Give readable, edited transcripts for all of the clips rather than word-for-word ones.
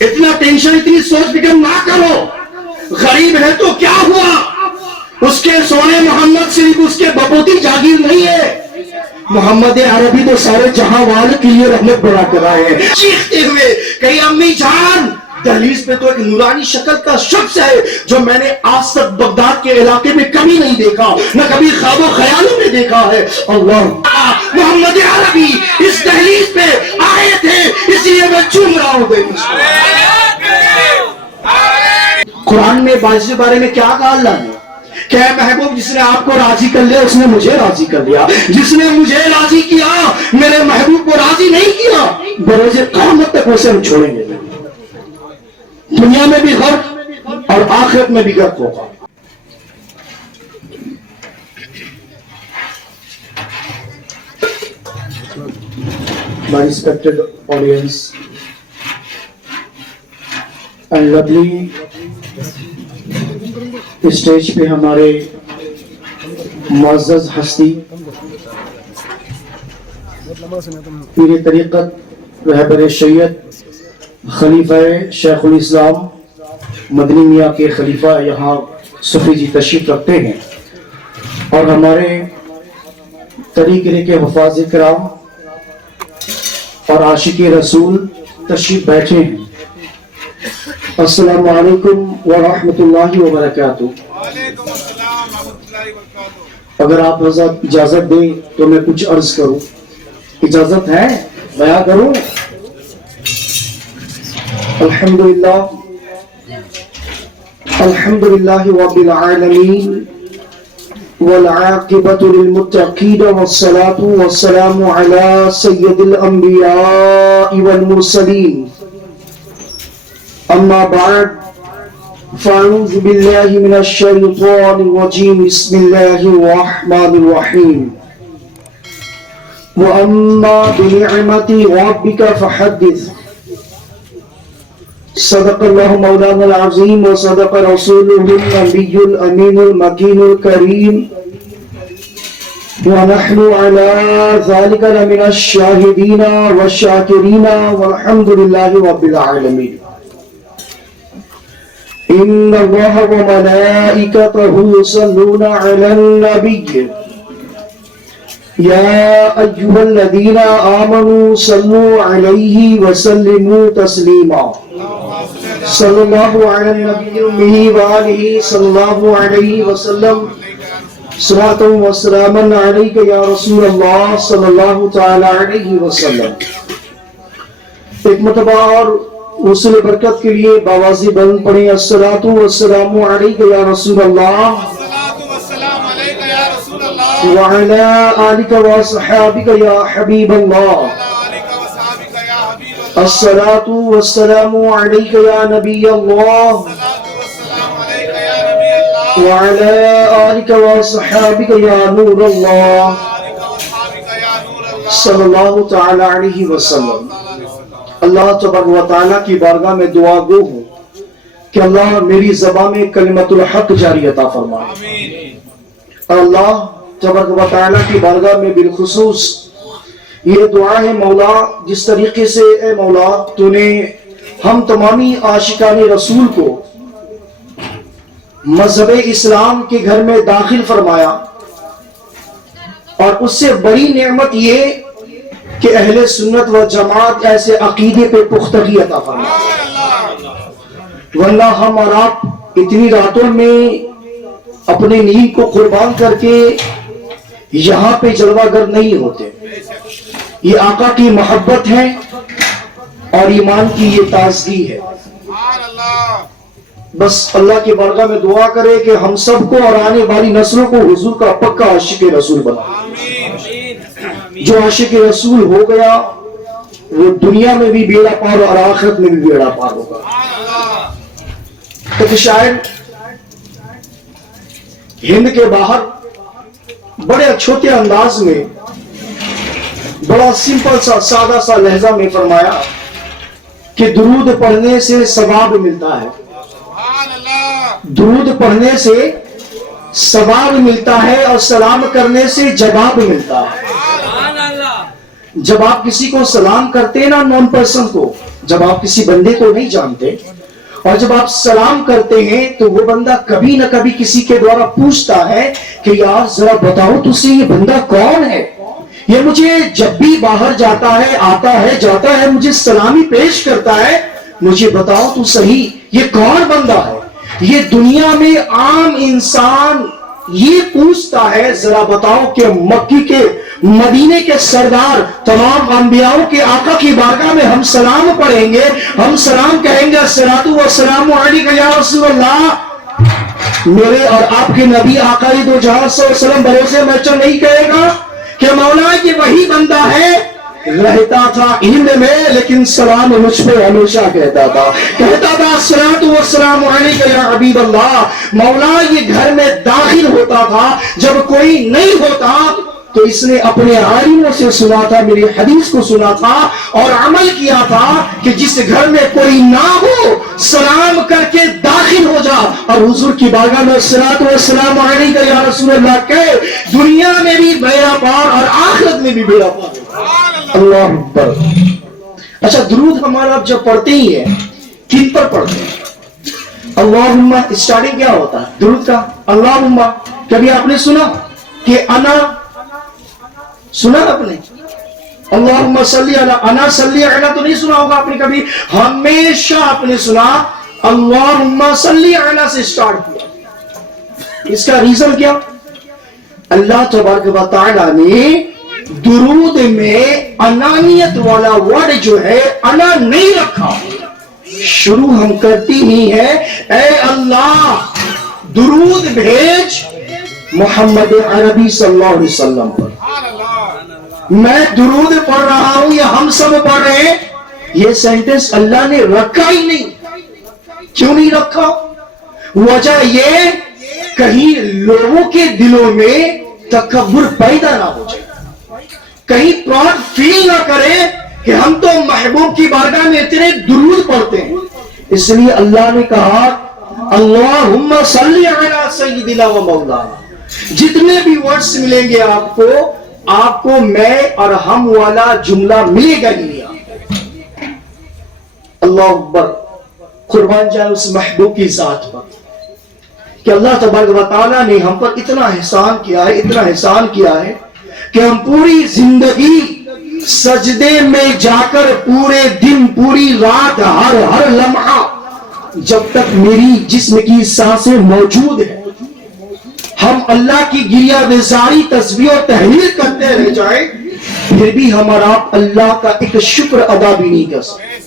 اتنا ٹینشن اتنی سوچ فکر نہ کرو. غریب ہے تو کیا ہوا, اس کے سونے محمد صرف اس کے بپوتی جاگیر نہیں ہے. محمد عربی تو سارے جہاں والے کے لیے رحمت بنا کر آئے ہیں. چیختے ہوئے کہیں امی جان, دہلیز پہ تو ایک نورانی شکل کا شخص ہے جو میں نے آج تک بغداد کے علاقے میں کبھی نہیں دیکھا, نہ کبھی خواب و خیالوں میں دیکھا ہے. اللہ, محمد عربی اس دہلیز پہ آئے تھے, اس لیے میں چوم رہا ہوں. قرآن میں باعث کے بارے میں کیا کہا اللہ نے؟ کہ اے محبوب, جس نے آپ کو راضی کر لیا اس نے مجھے راضی کر لیا. جس نے مجھے راضی کیا میرے محبوب کو راضی نہیں کیا, بروز قیامت تک اسے ہم چھوڑیں گے. دنیا میں بھی غرق اور آخرت میں بھی غرق ہوگا. My respected audience and lovely stage پہ ہمارے معزز ہستی پیر طریقت رہبر شریعت خلیفہ شیخ الاسلام مدنی میاں کے خلیفہ یہاں صفی جی تشریف رکھتے ہیں, اور ہمارے طریقے کے حفاظ کرام اور عاشق رسول تشریف بیٹھے ہیں. السلام علیکم ورحمۃ اللہ وبرکاتہ. اگر آپ حضرت اجازت دیں تو میں کچھ عرض کروں. اجازت ہے بیان کروں؟ الحمدللہ الحمدللہ رب العالمین والعاقبۃ للمتقین والصلاة والسلام علی سید الانبیاء والمرسلین. اما بعد فاعوذ باللہ من الشیطان الرجیم. بسم اللہ الرحمن الرحیم. واما بنعمت ربک فحدث. صدق اللہ مولانا العظیم وصدق رسولہ النبی الامین المکین الکریم. ونحن على ذلك لمن الشاهدين والشاكرين والحمد لله رب العالمين. إن الله وملائكته يصلون على النبي يا أيها الذين آمنوا صلوا عليه وسلموا تسليما. صلى الله على النبي وآله صلى الله عليه وسلم. صلاة وسلاما عليك يا رسول الله صلى الله تعالى عليه وسلم. ایک مرتبہ اور وصول برکت کے لیے باوازی بلند پڑھیں. الصلاة والسلام علیک یا رسول اللہ وعلى آلك وصحابك يا حبيب الله. الصلاة والسلام عليك يا نبي الله وعلى آلك وصحابك يا نور الله صلی اللہ تعالی علیہ وسلم. اللہ تبارک و تعالیٰ کی بارگاہ میں دعا گو ہوں کہ اللہ میری زبان میں کلمت الحق جاری عطا فرمائے, اور اللہ تبارک و تعالیٰ کی بارگاہ میں بالخصوص یہ دعا ہے مولا, جس طریقے سے اے مولا تو نے ہم تمامی عاشقان رسول کو مذہب اسلام کے گھر میں داخل فرمایا, اور اس سے بڑی نعمت یہ کہ اہل سنت و جماعت ایسے عقیدے پہ پختگی عطا فرمایا. ورنہ ہم اور آپ اتنی راتوں میں اپنے نیند کو قربان کر کے یہاں پہ جلوہ گر نہیں ہوتے. یہ آقا کی محبت ہے اور ایمان کی یہ تازگی ہے. بس اللہ کی بارگاہ میں دعا کرے کہ ہم سب کو اور آنے والی نسلوں کو حضور کا پکا عاشق رسول بنا. جو عاشق رسول ہو گیا وہ دنیا میں بھی بیڑا پار اور آخرت میں بھی بیڑا پار ہوگا. تو شاید ہند کے باہر بڑے چھوٹے انداز میں بڑا سمپل سا سادہ سا لہجہ میں فرمایا کہ درود پڑھنے سے ثواب ملتا ہے. درود پڑھنے سے ثواب ملتا ہے اور سلام کرنے سے جواب ملتا ہے. جب آپ کسی کو سلام کرتے نا نون پرسن کو, جب آپ کسی بندے کو نہیں جانتے اور جب آپ سلام کرتے ہیں تو وہ بندہ کبھی نہ کبھی کسی کے دوارا پوچھتا ہے کہ یار ذرا بتاؤ تجھے یہ بندہ کون ہے، یہ مجھے جب بھی باہر جاتا ہے، آتا ہے، جاتا ہے، مجھے سلامی پیش کرتا ہے، مجھے بتاؤ تو صحیح یہ کون بندہ ہے۔ یہ دنیا میں عام انسان یہ پوچھتا ہے ذرا بتاؤ کہ مکی کے مدینے کے سردار تمام انبیاءوں کے آقا کی بارگاہ میں ہم سلام پڑھیں گے، ہم سلام کہیں گے الصلاۃ والسلام علیک یا رسول اللہ، میرے اور آپ کے نبی آقا دو جہاں صلی اللہ علیہ وسلم بھروسے میں نہیں کہے گا کہ مولا یہ وہی بندہ ہے رہتا تھا ہند میں لیکن سلام مجھ پہ ہمیشہ کہتا تھا الصلاۃ والسلام علیک یا حبیب اللہ، مولا یہ گھر میں داخل ہوتا تھا جب کوئی نہیں ہوتا تو اس نے اپنے عالموں سے سنا تھا، میری حدیث کو سنا تھا اور عمل کیا تھا کہ جس گھر میں کوئی نہ ہو سلام کر کے داخل ہو جا اور حضور کی بارگاہ میں الصلاۃ والسلام علیک یا رسول اللہ کہ دنیا میں بھی بیڑا پار اور آخرت میں بھی بیڑا پار۔ اللہ اکبر۔ اچھا درود ہمارا اب جب پڑھتے ہی ہے کن پر پڑھتے ہیں؟ اللہم، اسٹارٹنگ کیا ہوتا ہے درود کا؟ اللہم، کبھی آپ نے سنا کہ انا، سنا آپ نے اللہم صلی علی انا صلی علی تو نہیں سنا ہوگا آپ نے کبھی، ہمیشہ آپ نے سنا اللہم صلی علی سے سٹارٹ کیا۔ اس کا ریزن کیا؟ اللہ تبارک و تعالی نے درود میں انانیت والا ورڈ جو ہے انا نہیں رکھا، شروع ہم کرتی ہی ہے اے اللہ درود بھیج محمد عربی صلی اللہ علیہ وسلم پر، میں درود پڑھ رہا ہوں یا ہم سب پڑھ رہے ہیں، یہ سینٹنس اللہ نے رکھا ہی نہیں۔ کیوں نہیں رکھا؟ وجہ یہ کہیں لوگوں کے دلوں میں تکبر پیدا نہ ہو جائے، کہیں پراؤڈ فیل نہ کرے کہ ہم تو محبوب کی بارگاہ میں اتنے درود پڑھتے ہیں، اس لیے اللہ نے کہا اللہم صلی علی سیدنا و مولانا۔ جتنے بھی ورڈز ملیں گے آپ کو میں اور ہم والا جملہ ملے گا ہی نہیں۔ اللہ اکبر، قربان جائے اس محبوب کی ذات پر کہ اللہ تبارک و تعالیٰ نے ہم پر اتنا احسان کیا ہے، اتنا احسان کیا ہے کہ ہم پوری زندگی سجدے میں جا کر پورے دن پوری رات ہر لمحہ جب تک میری جسم کی سانسیں موجود ہیں ہم اللہ کی گریہ بیزاری تسبیح و تحلیل کرتے رہ جائیں پھر بھی ہمارا اللہ کا ایک شکر ادا بھی نہیں کر سکتے۔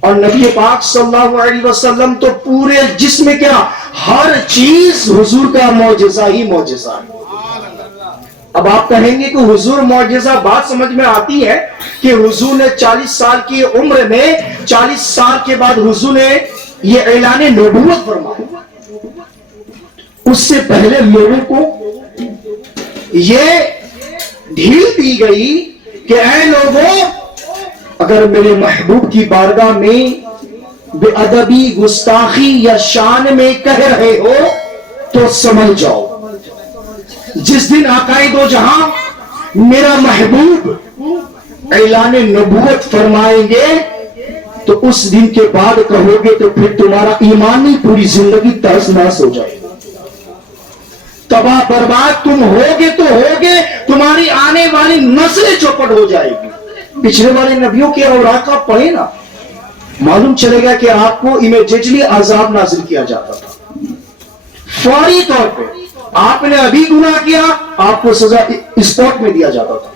اور نبی پاک صلی اللہ علیہ وسلم تو پورے جسم کیا ہر چیز حضور کا معجزہ ہی معجزہ ہے۔ اب آپ کہیں گے کہ حضور معجزہ، بات سمجھ میں آتی ہے کہ حضور نے 40 سال کی عمر میں 40 سال کے بعد حضور نے یہ اعلان نبوت فرمایا، اس سے پہلے لوگوں کو یہ ڈھیل دی گئی کہ اے لوگوں اگر میرے محبوب کی بارگاہ میں بے ادبی، گستاخی یا شان میں کہہ رہے ہو تو سمجھ جاؤ جس دن آقائے دو جہاں میرا محبوب اعلان نبوت فرمائیں گے تو اس دن کے بعد کہو گے تو پھر تمہارا ایمانی پوری زندگی تہس نہس ہو جائے گا، تباہ برباد تم ہوگے تو ہوگے، تمہاری آنے والی نسلیں چوپٹ ہو جائے گی۔ پچھلے والے نبیوں کے اوراق آپ پڑھیں نا، معلوم چلے گا کہ آپ کو امیجیٹلی عذاب نازل کیا جاتا تھا فوری طور پہ، آپ نے ابھی گناہ کیا آپ کو سزا اسپاٹ میں دیا جاتا تھا۔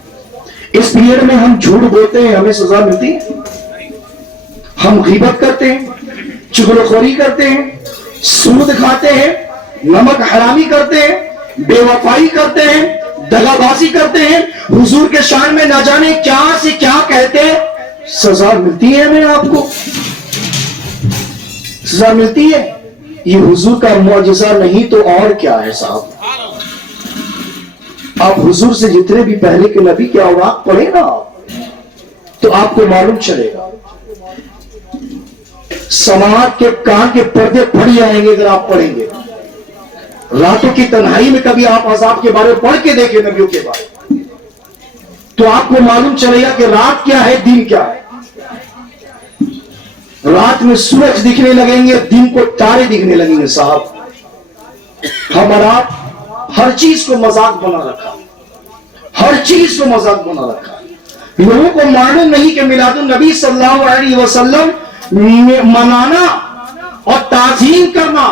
اس پیریڈ میں ہم جھوٹ بولتے ہیں ہمیں سزا ملتی ہے، ہم غیبت کرتے ہیں، چغلخوری کرتے ہیں، سود کھاتے ہیں، نمک حرامی کرتے ہیں، بے وفائی کرتے ہیں، دغا بازی کرتے ہیں، حضور کے شان میں نہ جانے کیا سے کیا کہتے ہیں، سزا ملتی ہے ہمیں، آپ کو سزا ملتی ہے۔ یہ حضور کا معجزہ نہیں تو اور کیا ہے صاحب؟ آپ حضور سے جتنے بھی پہلے کے نبی کے اوراق پڑھیں نا تو آپ کو معلوم چلے گا، سماعت کے کان کے پردے پھٹ جائیں گے اگر آپ پڑھیں گے۔ راتوں کی تنہائی میں کبھی آپ عذاب کے بارے پڑھ کے دیکھیں نبیوں کے بارے تو آپ کو معلوم چلے گا کہ رات کیا ہے دن کیا ہے۔ رات میں سورج دکھنے لگیں گے، دن کو تارے دکھنے لگیں گے. صاحب ہم اور آپ ہر چیز کو مذاق بنا رکھا، ہر چیز کو مذاق بنا رکھا. لوگوں کو معلوم نہیں کہ میلاد النبی صلی اللہ علیہ وسلم منانا اور تعظیم کرنا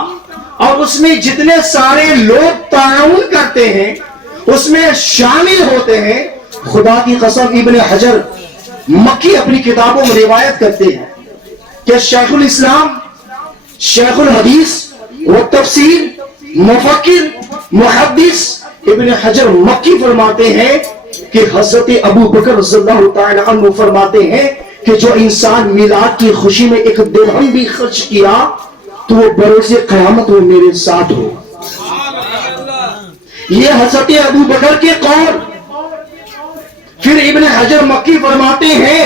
اور اس میں جتنے سارے لوگ تعاون کرتے ہیں اس میں شامل ہوتے ہیں. خدا کی قسم ابن حجر مکی اپنی کتابوں میں روایت کرتے ہیں کہ شیخ الاسلام، شیخ الحدیث و تفسیر، مفکر، محدث ابن حجر مکی فرماتے ہیں کہ حضرت ابو بکر رضی اللہ تعالی عنہ فرماتے ہیں کہ جو انسان میلاد کی خوشی میں ایک درہم بھی خرچ کیا تو وہ بروز قیامت وہ میرے ساتھ ہو. یہ حضرت ابو بکر کے قول. پھر ابن حجر مکی فرماتے ہیں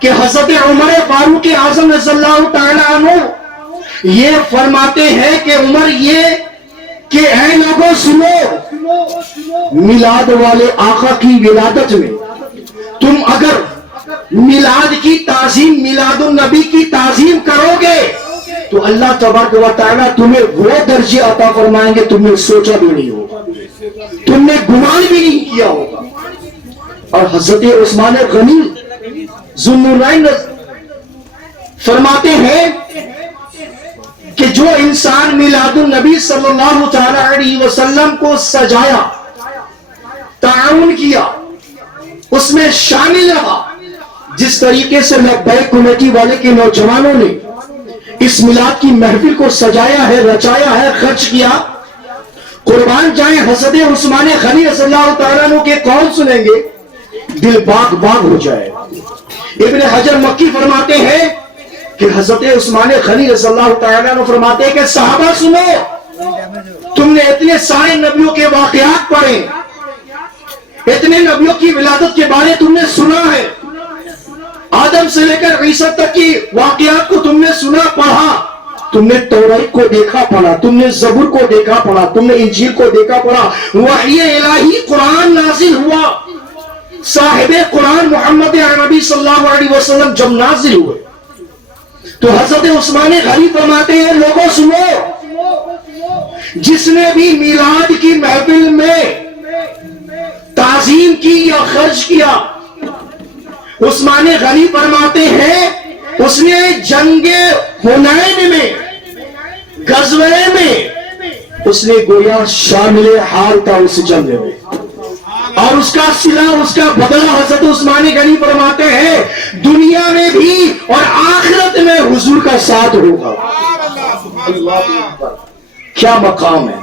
کہ حضرت عمر فاروق اعظم رضی اللہ تعالی عنہ یہ فرماتے ہیں کہ عمر یہ کہ اے لوگوں سنو، میلاد والے آقا کی ولادت میں تم اگر میلاد کی تعظیم، میلاد النبی کی تعظیم کرو گے تو اللہ تبارک و تعالیٰ تمہیں وہ درجے عطا فرمائیں گے تم نے سوچا بھی نہیں ہوگا، تم نے گمان بھی نہیں کیا ہوگا. اور حضرت عثمان غنی ذو النورین فرماتے ہیں کہ جو انسان میلاد النبی صلی اللہ تعالی علیہ وسلم کو سجایا، تعاون کیا، اس میں شامل رہا، جس طریقے سے لبیک کمیٹی والے کے نوجوانوں نے اس میلاد کی محفل کو سجایا ہے، رچایا ہے، خرچ کیا. قربان جائیں حضرت عثمان غنی رضی اللہ تعالیٰ عنہ کے قول سنیں گے دل باغ باغ ہو جائے. ابن حجر مکی فرماتے ہیں کہ حضرت عثمان غنی رضی اللہ تعالیٰ عنہ فرماتے ہیں کہ صحابہ سنو، تم نے اتنے سارے نبیوں کے واقعات پڑھے، اتنے نبیوں کی ولادت کے بارے تم نے سنا ہے، آدم سے لے کر عیسی تک کی واقعات کو تم نے سنا پڑھا، تم نے توریت کو دیکھا پڑھا، تم نے زبور کو دیکھا پڑھا، تم نے انجیل کو دیکھا پڑھا. وحی الہی قرآن نازل ہوا، صاحب قرآن محمد عربی صلی اللہ علیہ وسلم جب نازل ہوئے تو حضرت عثمان غنی فرماتے ہیں لوگوں سنو، جس نے بھی میلاد کی محفل میں تعظیم کی یا خرچ کیا، عثمان غنی فرماتے ہیں اس نے جنگ حنین میں، غزوے میں اس نے گویا شامل حال تھا اس جنگ میں، اور اس کا صلہ، اس کا بدلہ حضرت عثمان غنی فرماتے ہیں دنیا میں بھی اور آخرت میں حضور کا ساتھ ہوگا. اللہ اکبر، کیا مقام ہے.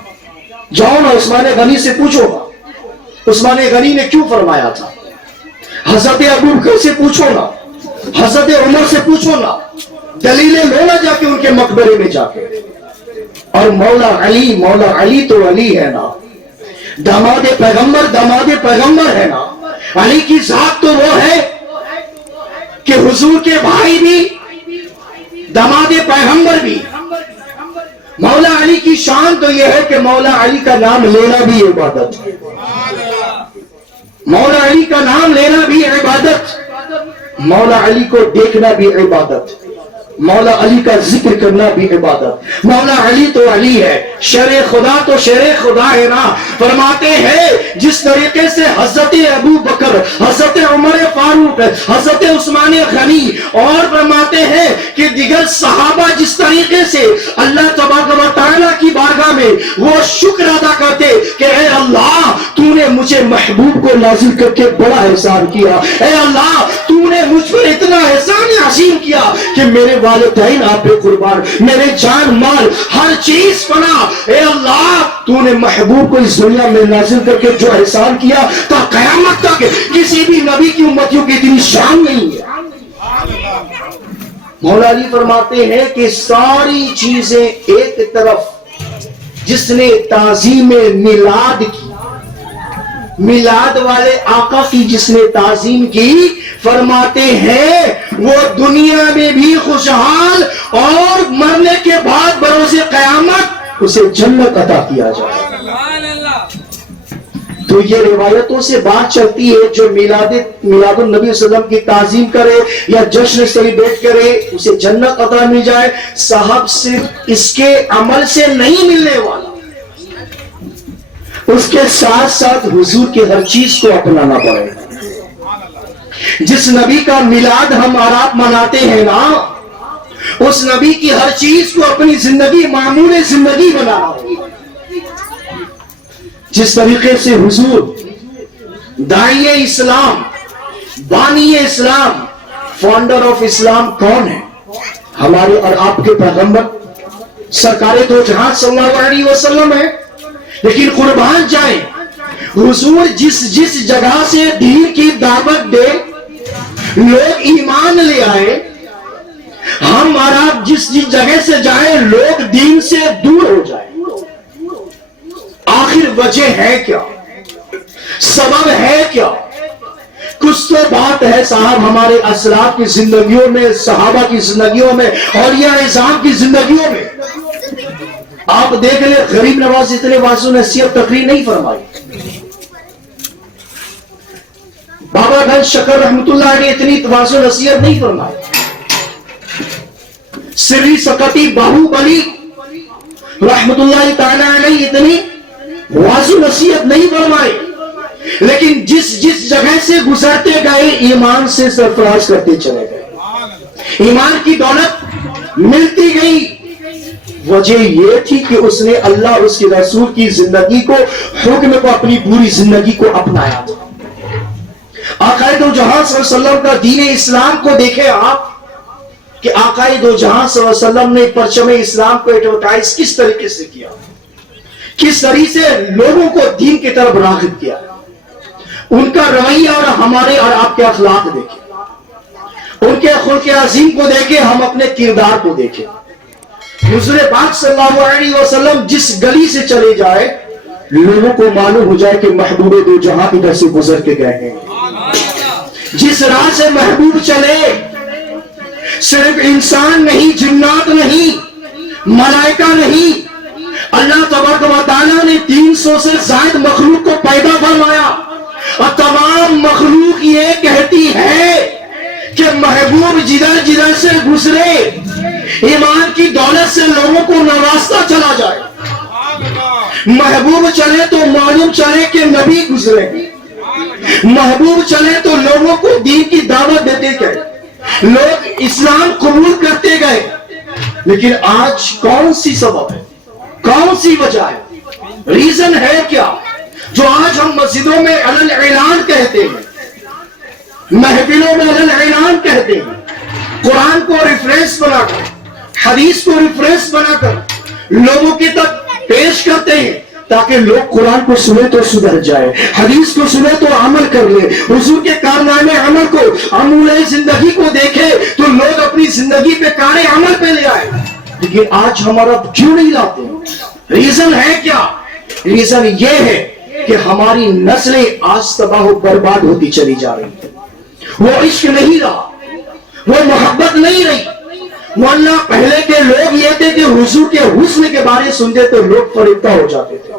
جاؤ نا عثمان غنی سے پوچھو گا عثمان غنی نے کیوں فرمایا تھا. حضرت ابو بکر سے پوچھو نا، حضرت عمر سے پوچھو نا، دلیلیں لو نا جا کے ان کے مقبرے میں جا کے. اور مولا علی تو علی ہے نا، داماد پیغمبر ہے نا. علی کی ذات تو وہ ہے کہ حضور کے بھائی بھی، داماد پیغمبر بھی. مولا علی کی شان تو یہ ہے کہ مولا علی کا نام لینا بھی عبادت ہے، مولا علی کا نام لینا بھی عبادت، مولا علی کو دیکھنا بھی عبادت، مولا علی کا ذکر کرنا بھی عبادت. مولا علی تو علی ہے، شر خدا تو شر خدا ہے نا. فرماتے ہیں جس طریقے سے حضرت ابو بکر، حضرت عمر فاروق، حضرت عثمان غنی اور فرماتے ہیں کہ دیگر صحابہ جس طریقے سے اللہ تبارک و تعالیٰ کی بارگاہ میں وہ شکر ادا کرتے کہ اے اللہ تو نے مجھے محبوب کو نازل کر کے بڑا احسان کیا، اے اللہ تو نے مجھ پر اتنا احسان عظیم کیا کہ میرے والدین آپ پہ قربان، میرے جان مال ہر چیز پنا، اے اللہ تو نے محبوب کو اس دنیا میں نازل کر کے جو احسان کیا تا قیامت تک کسی بھی نبی کی امتیوں کی اتنی شان نہیں ہے. مولا علی فرماتے ہیں کہ ساری چیزیں ایک طرف، جس نے تعظیم میلاد کی، میلاد والے آقا کی جس نے تعظیم کی، فرماتے ہیں وہ دنیا میں بھی خوشحال اور مرنے کے بعد بروز قیامت اسے جنت عطا کیا جائے. تو یہ روایتوں سے بات چلتی ہے جو میلاد النبی صلی اللہ علیہ وسلم کی تعظیم کرے یا جشن سیلیبریٹ کرے اسے جنت عطا مل جائے. صاحب صرف اس کے عمل سے نہیں ملنے والا, اس کے ساتھ ساتھ حضور کی ہر چیز کو اپنانا پڑے گا. جس نبی کا میلاد ہم اور آپ مناتے ہیں نا, اس نبی کی ہر چیز کو اپنی زندگی معمول زندگی بنانا ہوگا. جس طریقے سے حضور داعی اسلام, بانی اسلام, فاؤنڈر آف اسلام کون ہے؟ ہمارے اور آپ کے پیغمبر سرکار دو جہاں صلی اللہ علیہ وسلم ہے. لیکن قربان جائیں, حضور جس جگہ سے دین کی دعوت دے لوگ ایمان لے آئے, ہم اور آپ جس جگہ سے جائیں لوگ دین سے دور ہو جائیں. آخر وجہ ہے کیا؟ سبب ہے کیا؟ کچھ تو بات ہے صاحب ہمارے اسلاف کی زندگیوں میں, صحابہ کی زندگیوں میں, اور یہ نظام کی زندگیوں میں. آپ دیکھ لیں غریب نواز اتنے واضح نصیحت تقریر نہیں فرمائی, بابا گنج شکر رحمت اللہ نے اتنی واضح نصیحت نہیں فرمائی, سری سکتی باہو بلی رحمت اللہ تعالی علیہ اتنی واضح نصیحت نہیں فرمائی. لیکن جس جگہ سے گزرتے گئے ایمان سے سرفراز کرتے چلے گئے, ایمان کی دولت ملتی گئی. وجہ یہ تھی کہ اس نے اللہ اور اس کے رسول کی زندگی کو, حکم کو, اپنی پوری زندگی کو اپنایا تھا. آقائے دو جہاں صلی اللہ علیہ وسلم کا دین اسلام کو دیکھیں آپ کہ آقائے دو جہاں صلی اللہ علیہ وسلم نے پرچم اسلام کو ایڈورٹائز کس طریقے سے کیا, کس طریقے سے لوگوں کو دین کی طرف راغب کیا. ان کا رویہ اور ہمارے اور آپ کے اخلاق دیکھیں, ان کے خلق عظیم کو دیکھیں, ہم اپنے کردار کو دیکھیں. حضور پاک صلی اللہ علیہ وسلم جس گلی سے چلے جائے لوگوں کو معلوم ہو جائے کہ محبوب دو جہاں ادھر سے گزر کے گئے ہیں. جس راہ سے محبوب چلے صرف انسان نہیں, جنات نہیں, ملائکہ نہیں, اللہ تبارک و تعالیٰ نے 300 سے زائد مخلوق کو پیدا فرمایا, اور تمام مخلوق یہ کہتی ہے کہ محبوب جدھر سے گزرے ایمان کی دولت سے لوگوں کو نوازتا چلا جائے. محبوب چلے تو معلوم چلے کہ نبی گزرے, محبوب چلے تو لوگوں کو دین کی دعوت دیتے گئے, لوگ اسلام قبول کرتے گئے. لیکن آج کون سی سبب ہے, کون سی وجہ ہے, ریزن ہے کیا جو آج ہم مسجدوں میں علل اعلان کہتے ہیں, محفلوں میں علل اعلان کہتے ہیں, قرآن کو ریفرنس بنا کر, حدیث کو ریفرنس بنا کر لوگوں کے تک پیش کرتے ہیں تاکہ لوگ قرآن کو سنے تو سدھر جائے, حدیث کو سنے تو عمل کر لے, حضور کے کارنامے عمل کو, عمول زندگی کو دیکھے تو لوگ اپنی زندگی پہ کارے عمل پہ لے آئے. لیکن آج ہمارا کیوں نہیں لاتے؟ ریزن ہے کیا؟ ریزن یہ ہے کہ ہماری نسلیں آج تباہ و برباد ہوتی چلی جا رہی ہیں. وہ عشق نہیں رہا, وہ محبت نہیں رہی. واللہ پہلے کے لوگ یہ تھے کہ حضور کے حسن کے بارے سنتے تو لوگ فریفتہ ہو جاتے تھے.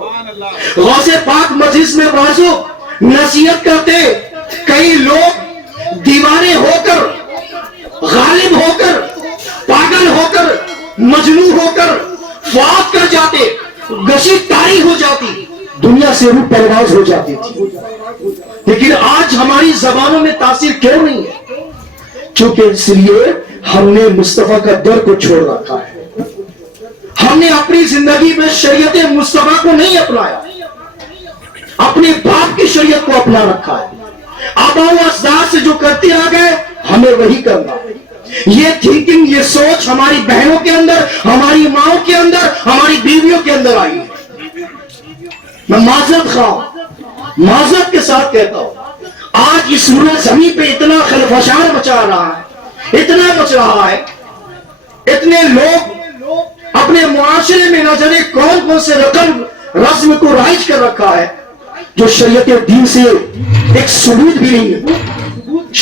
غوث پاک مجلس میں واضح نصیحت کرتے, کئی لوگ دیوانے ہو کر, غالب ہو کر, پاگل ہو کر, مجنون ہو کر فوت کر جاتے, گشت تاری ہو جاتی, دنیا سے روح پرواز ہو جاتی تھی. لیکن آج ہماری زبانوں میں تاثیر کیوں نہیں ہے؟ کیونکہ اس لیے ہم نے مصطفیٰ کا در کو چھوڑ رکھا ہے. ہم نے اپنی زندگی میں شریعت مصطفیٰ کو نہیں اپنایا, اپنے باپ کی شریعت کو اپنا رکھا ہے. آبا و اجداد سے جو کرتے آ گئے ہمیں وہی کرنا ہے. یہ تھنکنگ, یہ سوچ ہماری بہنوں کے اندر, ہماری ماؤں کے اندر, ہماری بیویوں کے اندر آئی ہے. میں معذرت کے ساتھ کہتا ہوں, آج اس زمین پہ اتنا خلفشان مچا رہا ہے, اتنا مچ رہا ہے, اتنے لوگ اپنے معاشرے میں نہ جانے کون سے رسم کو رائج کر رکھا ہے جو شریعت دین سے ایک ثبوت بھی نہیں ہے.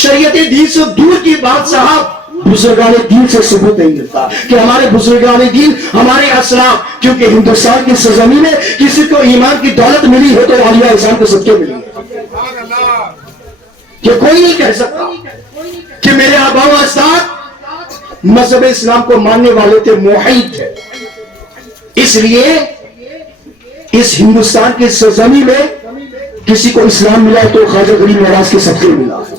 شریعت دین سے دور کی بات صاحب بزرگان دین سے ثبوت نہیں ملتا کہ ہمارے بزرگان دین ہمارے اسلاف، کیونکہ ہندوستان کی سرزمین میں کسی کو ایمان کی دولت ملی ہے تو اولیاء اعظام کے صدقے ملی ہے. کہ کوئی نہیں کہہ سکتا کہ میرے آبا و اجداد مذہب اسلام کو ماننے والے تھے، موحد تھے. اس لیے اس ہندوستان کی سرزمین میں کسی کو اسلام ملا ہے تو خواجہ غریب نواز کے صدقے ملا ہے،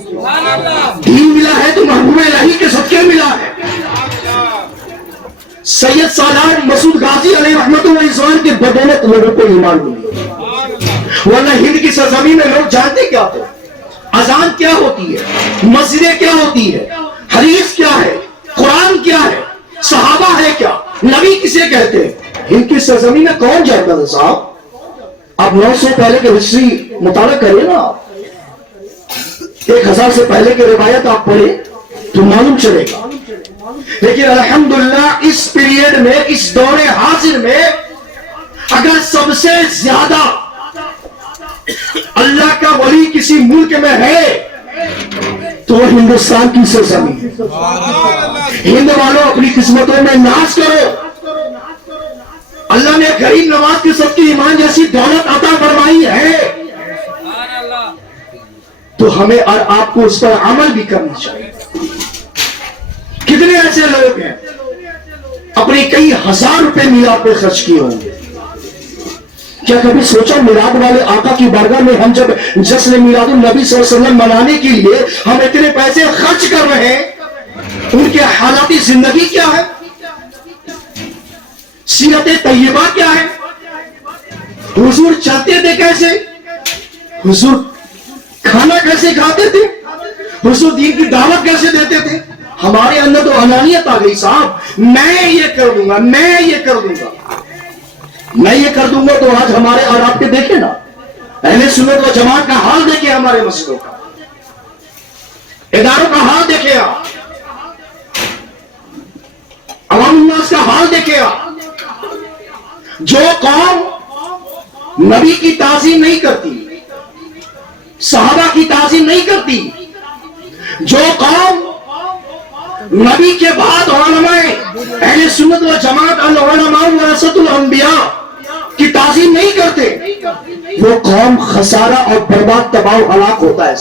دین ملا ہے تو محبوب الہی کے صدقے ملا ہے. سید سالار مسعود غازی علیہ رحمت اللہ کے بدولت لوگوں کو ایمان ملی، ورنہ ہند کی سرزمین میں لوگ جانتے کیا تھے؟ اذان کیا ہوتی ہے، مسجدیں کیا ہوتی ہے، حدیث کیا ہے، قرآن کیا ہے، صحابہ ہے کیا، نبی کسے کہتے ہیں. ہند کی سرزمین میں کون جاتا تھا صاحب؟ آپ 900 پہلے کے ہسٹری مطالعہ کریں نا، 1000 سے پہلے کی روایت آپ پڑھیں تو معلوم چلے گا. لیکن الحمدللہ اس پیریڈ میں، اس دور حاضر میں اگر سب سے زیادہ اللہ کا ولی کسی ملک میں ہے تو وہ ہندوستان کی سرزمین. ہند والوں اپنی قسمتوں میں ناز کرو. اللہ نے غریب نواز کے سب کی ایمان جیسی دولت عطا فرمائی ہے تو ہمیں اور آپ کو اس پر عمل بھی کرنا چاہیے. کتنے ایسے لوگ ہیں اپنے کئی ہزار روپے میلاد پہ خرچ کیے ہوں گے. کیا کبھی سوچا میلاد والے آقا کی بارگاہ میں ہم جب جشن میلاد النبی صلی اللہ علیہ وسلم منانے کے لیے ہم اتنے پیسے خرچ کر رہے ہیں، ان کے حالاتی زندگی کیا ہے، سیرت طیبہ کیا ہے، حضور چلتے تھے کیسے، حضور کھانا کیسے کھاتے تھے، حضور دین کی دعوت کیسے دیتے تھے. ہمارے اندر تو انانیت آ گئی صاحب، میں یہ کر دوں گا، میں یہ کر دوں گا، میں یہ کر دوں گا. تو آج ہمارے اور آپ کے دیکھیں نا اہل سنت و جماعت کا حال دیکھیں، ہمارے مسجدوں کا، اداروں کا حال دیکھیں، آپ عوام الناس کا حال دیکھیں. آپ جو قوم نبی کی تعظیم نہیں کرتی، صحابہ کی تعظیم نہیں کرتی، جو قوم نبی کے بعد علماء اہل سنت و جماعت العلماء ورثۃ الانبیاء کی تعظیم نہیں کرتے، وہ قوم خسارہ اور برباد تباہ و ہلاک ہوتا ہے.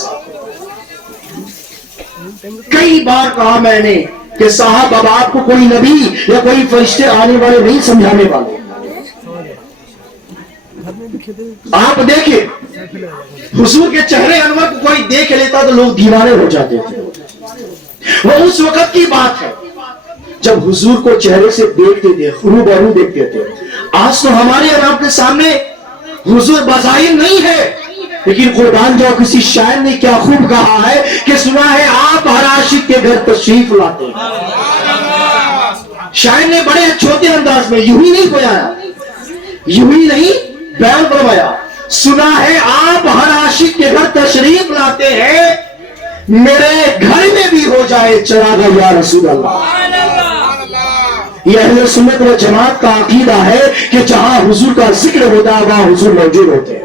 کئی بار کہا میں نے کہ صاحب اب آپ کو کوئی نبی یا کوئی فرشتے آنے والے نہیں سمجھانے والے. آپ دیکھیں حضور کے چہرے انور کو کوئی دیکھ لیتا تو لوگ دیوانے ہو جاتے تھے. وہ اس وقت کی بات ہے جب حضور کو چہرے سے دیکھتے تھے، روبرو دیکھتے تھے. آج تو ہمارے اور آپ کے سامنے حضور بظاہر نہیں ہے، لیکن قربان جو کسی شاعر نے کیا خوب کہا ہے کہ سنا ہے آپ ہر عاشق کے گھر تشریف لاتے ہیں. شاعر نے بڑے چھوٹے انداز میں یوں ہی نہیں بولایا، یوں ہی نہیں بیان فرمایا، سنا ہے آپ ہر عاشق کے گھر تشریف لاتے ہیں، میرے گھر میں بھی ہو جائے چراغ یا رسول اللہ. یہ اہل سنت و جماعت کا عقیدہ ہے کہ جہاں حضور کا ذکر ہوتا ہے وہاں حضور موجود ہوتے ہیں.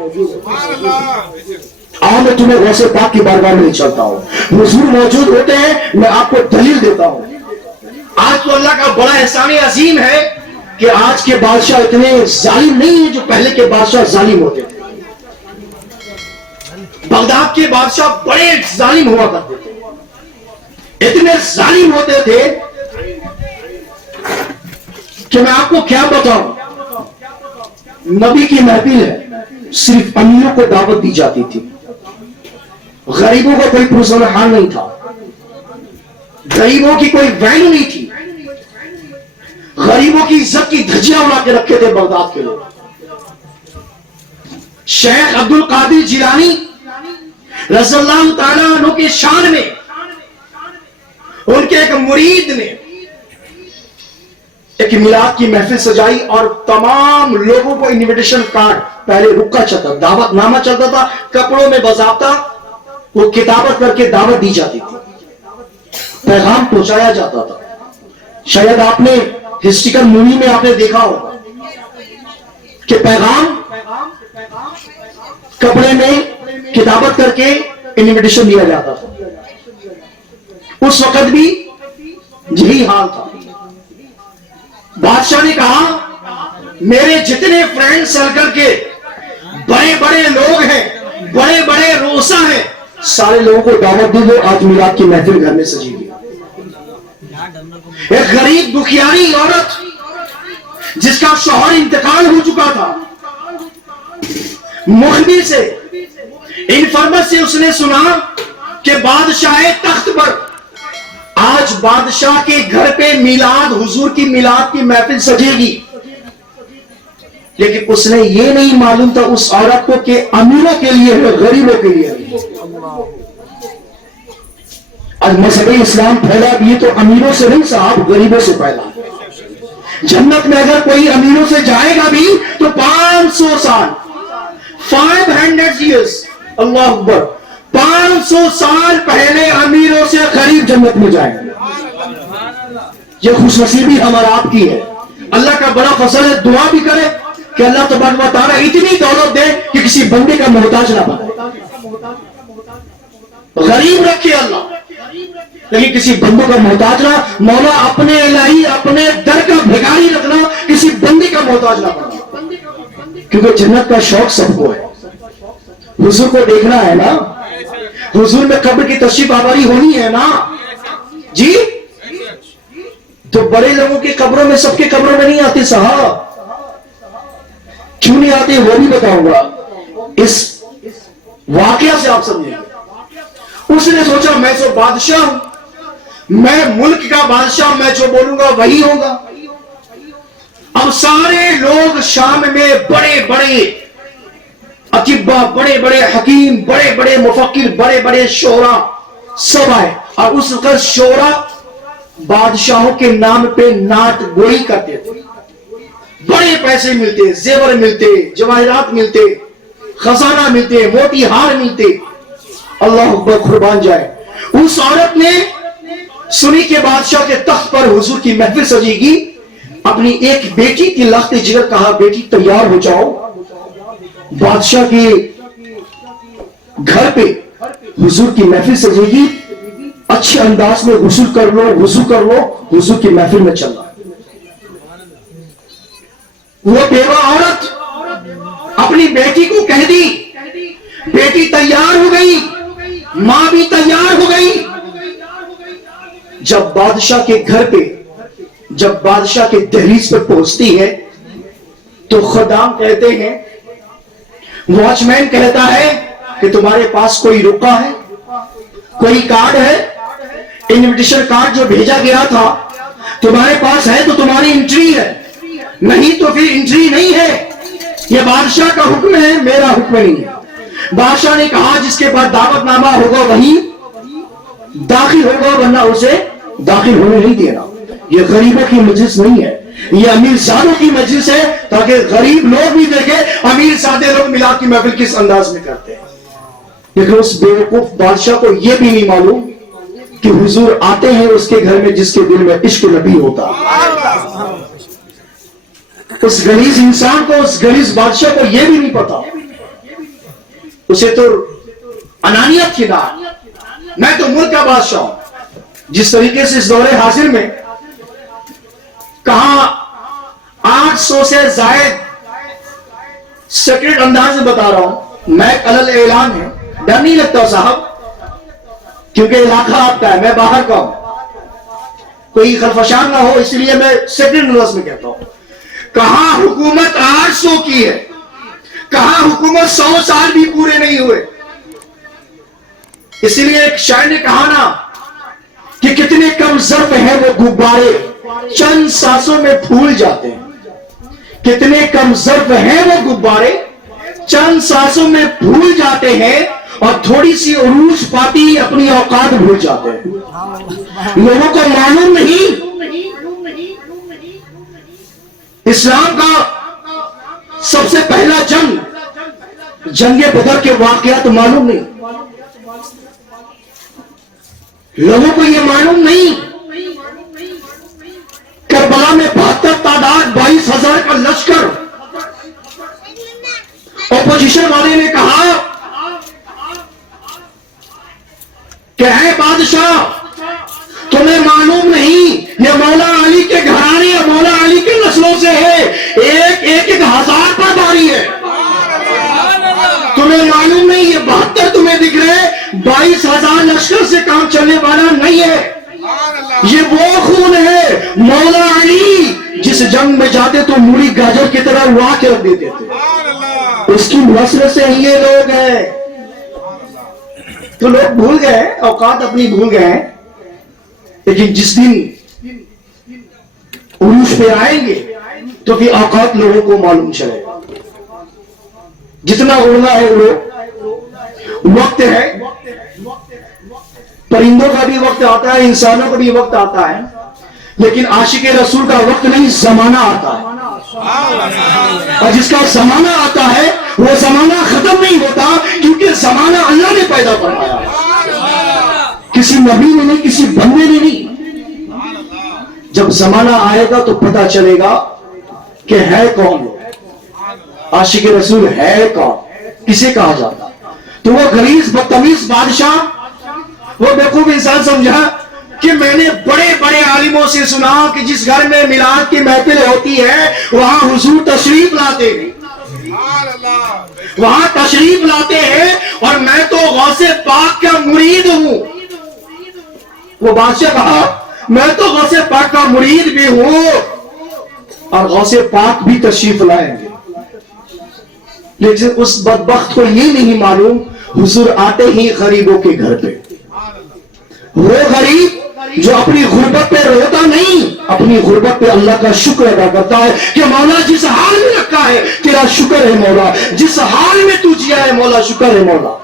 آؤ میں تمہیں غوث پاک کی بارگاہ میں نہیں چلتا ہوں، حضور موجود ہوتے ہیں. میں آپ کو دلیل دیتا ہوں. آج تو اللہ کا بڑا احسان عظیم ہے کہ آج کے بادشاہ اتنے ظالم نہیں ہیں جو پہلے کے بادشاہ ظالم ہوتے تھے. بغداد کے بادشاہ بڑے ظالم ہوا کرتے تھے، اتنے ظالم ہوتے تھے کہ میں آپ کو کیا بتاؤں. نبی کی محفل ہے، صرف امیروں کو دعوت دی جاتی تھی، غریبوں کا کوئی پرسنل حال نہیں تھا، غریبوں کی کوئی ویلیو نہیں تھی. غریبوں کی عزت کی دھجیاں اڑا کے رکھے تھے بغداد کے لوگ. شیخ عبد القادر جیلانی رضی اللہ تعالیٰ عنہ کے شان میں ان کے ایک مرید نے ایک میلاد کی محفل سجائی اور تمام لوگوں کو انویٹیشن کارڈ، پہلے رکا چلتا، دعوت نامہ چلتا تھا، کپڑوں میں باضابطہ وہ کتابت کر کے دعوت دی جاتی تھی، پیغام پہنچایا جاتا تھا. شاید آپ نے ہسٹریکل مووی میں آپ نے دیکھا ہوگا کہ پیغام کپڑے میں کتابت کر کے انویٹیشن دیا جاتا تھا. اس وقت بھی یہی حال تھا. بادشاہ نے کہا میرے جتنے فرینڈ سرکل کے بڑے بڑے لوگ ہیں, بڑے بڑے روسا ہیں, سارے لوگوں کو دعوت دی دو, آج میلاد کی محفل گھر میں سجی گئی. ایک غریب دکھیاری عورت جس کا شوہر انتقال ہو چکا تھا, مخبر سے انفارمر سے اس نے سنا کہ بادشاہ تخت پر آج بادشاہ کے گھر پہ میلاد, حضور کی میلاد کی محفل سجے گی. لیکن اس نے یہ نہیں معلوم تھا اس عورت کو کہ امیروں کے لیے ہے, غریبوں کے لیے. آج مذہب اسلام پھیلا بھی تو امیروں سے نہیں صاحب, غریبوں سے پھیلا. جنت میں اگر کوئی امیروں سے جائے گا بھی تو 500 سال, 500 years, اللہ اکبر, 500 سال پہلے امیروں سے غریب جنت میں جائے گا. یہ خوش نصیبی ہمارا آپ کی ہے. اللہ کا بڑا فضل ہے, دعا بھی کرے کہ اللہ تبارک و تعالیٰ اتنی دولت دے کہ کسی بندے کا محتاج نہ بنائے. غریب رکھے اللہ, لیکن کسی بندوں کا محتاج نہ. مولا اپنے الہی اپنے در کا بھکاری رکھنا, کسی بندے کا محتاج نہ بننا, کیونکہ جنت کا شوق سب کو ہے. حضور کو دیکھنا ہے نا, حضور میں قبر کی تشریف آوری ہونی ہے نا جی. تو بڑے لوگوں کی قبروں میں, سب کی قبروں میں نہیں آتے صاحب. کیوں نہیں آتے وہ بھی بتاؤں گا, اس واقعہ سے آپ سمجھیں گے. اس نے سوچا میں تو بادشاہ ہوں, میں ملک کا بادشاہ, میں جو بولوں گا وہی ہوگا. اب سارے لوگ شام میں بڑے بڑے اطباء, بڑے بڑے حکیم, بڑے بڑے مفکر, بڑے بڑے شعراء سب آئے, اور اس وقت شعراء بادشاہوں کے نام پہ نعت گوئی کرتے تھے. بڑے پیسے ملتے, زیور ملتے, جواہرات ملتے, خزانہ ملتے, موتی ہار ملتے. اللہ اکبر, قربان جائے. اس عورت نے سنی کہ بادشاہ کے تخت پر حضور کی محفل سجے گی. اپنی ایک بیٹی کی لخت جگر کہا بیٹی تیار ہو جاؤ, بادشاہ کے گھر پہ حضور کی محفل سجے گی, اچھے انداز میں غسل کر لو, وضو کر لو, حضور کی محفل میں چلنا. وہ بیوہ عورت اپنی بیٹی کو کہہ دی, بیٹی تیار ہو گئی, ماں بھی تیار ہو گئی. جب بادشاہ کے گھر پہ, جب بادشاہ کے دہلیز پہ پہنچتی ہے تو خدام کہتے ہیں, واچ مین کہتا ہے کہ تمہارے پاس کوئی رکا ہے, کوئی کارڈ ہے, انویٹیشن کارڈ جو بھیجا گیا تھا تمہارے پاس ہے تو تمہاری انٹری ہے, نہیں تو پھر انٹری نہیں ہے. یہ بادشاہ کا حکم ہے, میرا حکم نہیں ہے. بادشاہ نے کہا جس کے بعد دعوت نامہ ہوگا وہی داخل ہوگا, ورنہ اسے داخل ہونے نہیں دینا. یہ غریبوں کی مجلس نہیں ہے, یہ امیر زادوں کی مجلس ہے, تاکہ غریب لوگ بھی دیکھیں امیر زادے لوگ میلاد کی محفل کس انداز میں کرتے ہیں. لیکن اس بیوقوف بادشاہ کو یہ بھی نہیں معلوم کہ حضور آتے ہیں اس کے گھر میں جس کے دل میں عشق نبی ہوتا. اس غلیظ انسان کو, اس غلیظ بادشاہ کو یہ بھی نہیں پتا. اسے تو انانیت کی نہ, میں تو ملک کا بادشاہ ہوں. جس طریقے سے اس دور حاضر میں کہاں 800 سے زائد سیکرٹ انداز میں بتا رہا ہوں, میں علل اعلان ہے, ڈر نہیں لگتا صاحب, کیونکہ علاقہ آپ کا ہے, میں باہر کا ہوں, کوئی خلفشان نہ ہو, اس لیے میں سیکرٹ انداز میں کہتا ہوں. کہاں حکومت 800 کی ہے, کہاں حکومت 100 سال بھی پورے نہیں ہوئے. اسی لیے ایک شاعر نے کہا نا کہ کتنے کم ظرف ہیں وہ غبارے, چند سانسوں میں پھول جاتے ہیں. کتنے کم ظرف ہیں وہ غبارے, چند سانسوں میں پھول جاتے ہیں, اور تھوڑی سی عروج پاتی اپنی اوقات بھول جاتے ہیں. لوگوں کو معلوم نہیں اسلام کا سب سے پہلا جنگ بدر کے واقعات معلوم نہیں, لوگوں کو یہ معلوم نہیں. کربلا میں 72 تعداد 22,000 کا لشکر, اپوزیشن والے نے کہا کہ اے بادشاہ تمہیں معلوم نہیں یہ وہ خون ہے مولا علی جس جنگ میں جاتے تو مولی گاجر کی طرح اڑا کے رکھ دیتے تھے. اس کی نسل سے ہی یہ لوگ ہیں. تو لوگ بھول گئے, اوقات اپنی بھول گئے ہیں, لیکن جس دن عروج پہ آئیں گے تو پھر اوقات لوگوں کو معلوم چلے گا. جتنا اڑنا ہے اڑو, وقت ہے. پرندوں کا بھی وقت آتا ہے, انسانوں کا بھی وقت آتا ہے, لیکن عاشق رسول کا وقت نہیں, زمانہ آتا ہے. اور جس کا زمانہ آتا ہے وہ زمانہ ختم نہیں ہوتا, کیونکہ زمانہ اللہ نے پیدا فرمایا ہے, کسی نبی نے نہیں, کسی بندے نے نہیں. جب زمانہ آئے گا تو پتہ چلے گا کہ ہے کون عاشق رسول, ہے کون, کسے کہا جاتا. تو وہ غلیظ بدتمیز بادشاہ, وہ بیوقوف انسان سمجھا کہ میں نے بڑے بڑے عالموں سے سنا کہ جس گھر میں میلاد کی محفل ہوتی ہے وہاں حضور تشریف لاتے ہیں, وہاں تشریف لاتے ہیں, اور میں تو غوث پاک کا مرید ہوں. وہ بادشاہ کہا میں تو غوث پاک کا مرید بھی ہوں, اور غوث پاک بھی تشریف لائیں گے. لیکن اس بدبخت کو یہ نہیں معلوم حضور آتے ہی غریبوں کے گھر پہ. وہ غریب جو اپنی غربت پہ روتا نہیں, اپنی غربت پہ اللہ کا شکر ادا کرتا ہے کہ مولا جس حال میں رکھا ہے تیرا شکر ہے مولا, جس حال میں تو جیا ہے مولا شکر ہے مولا.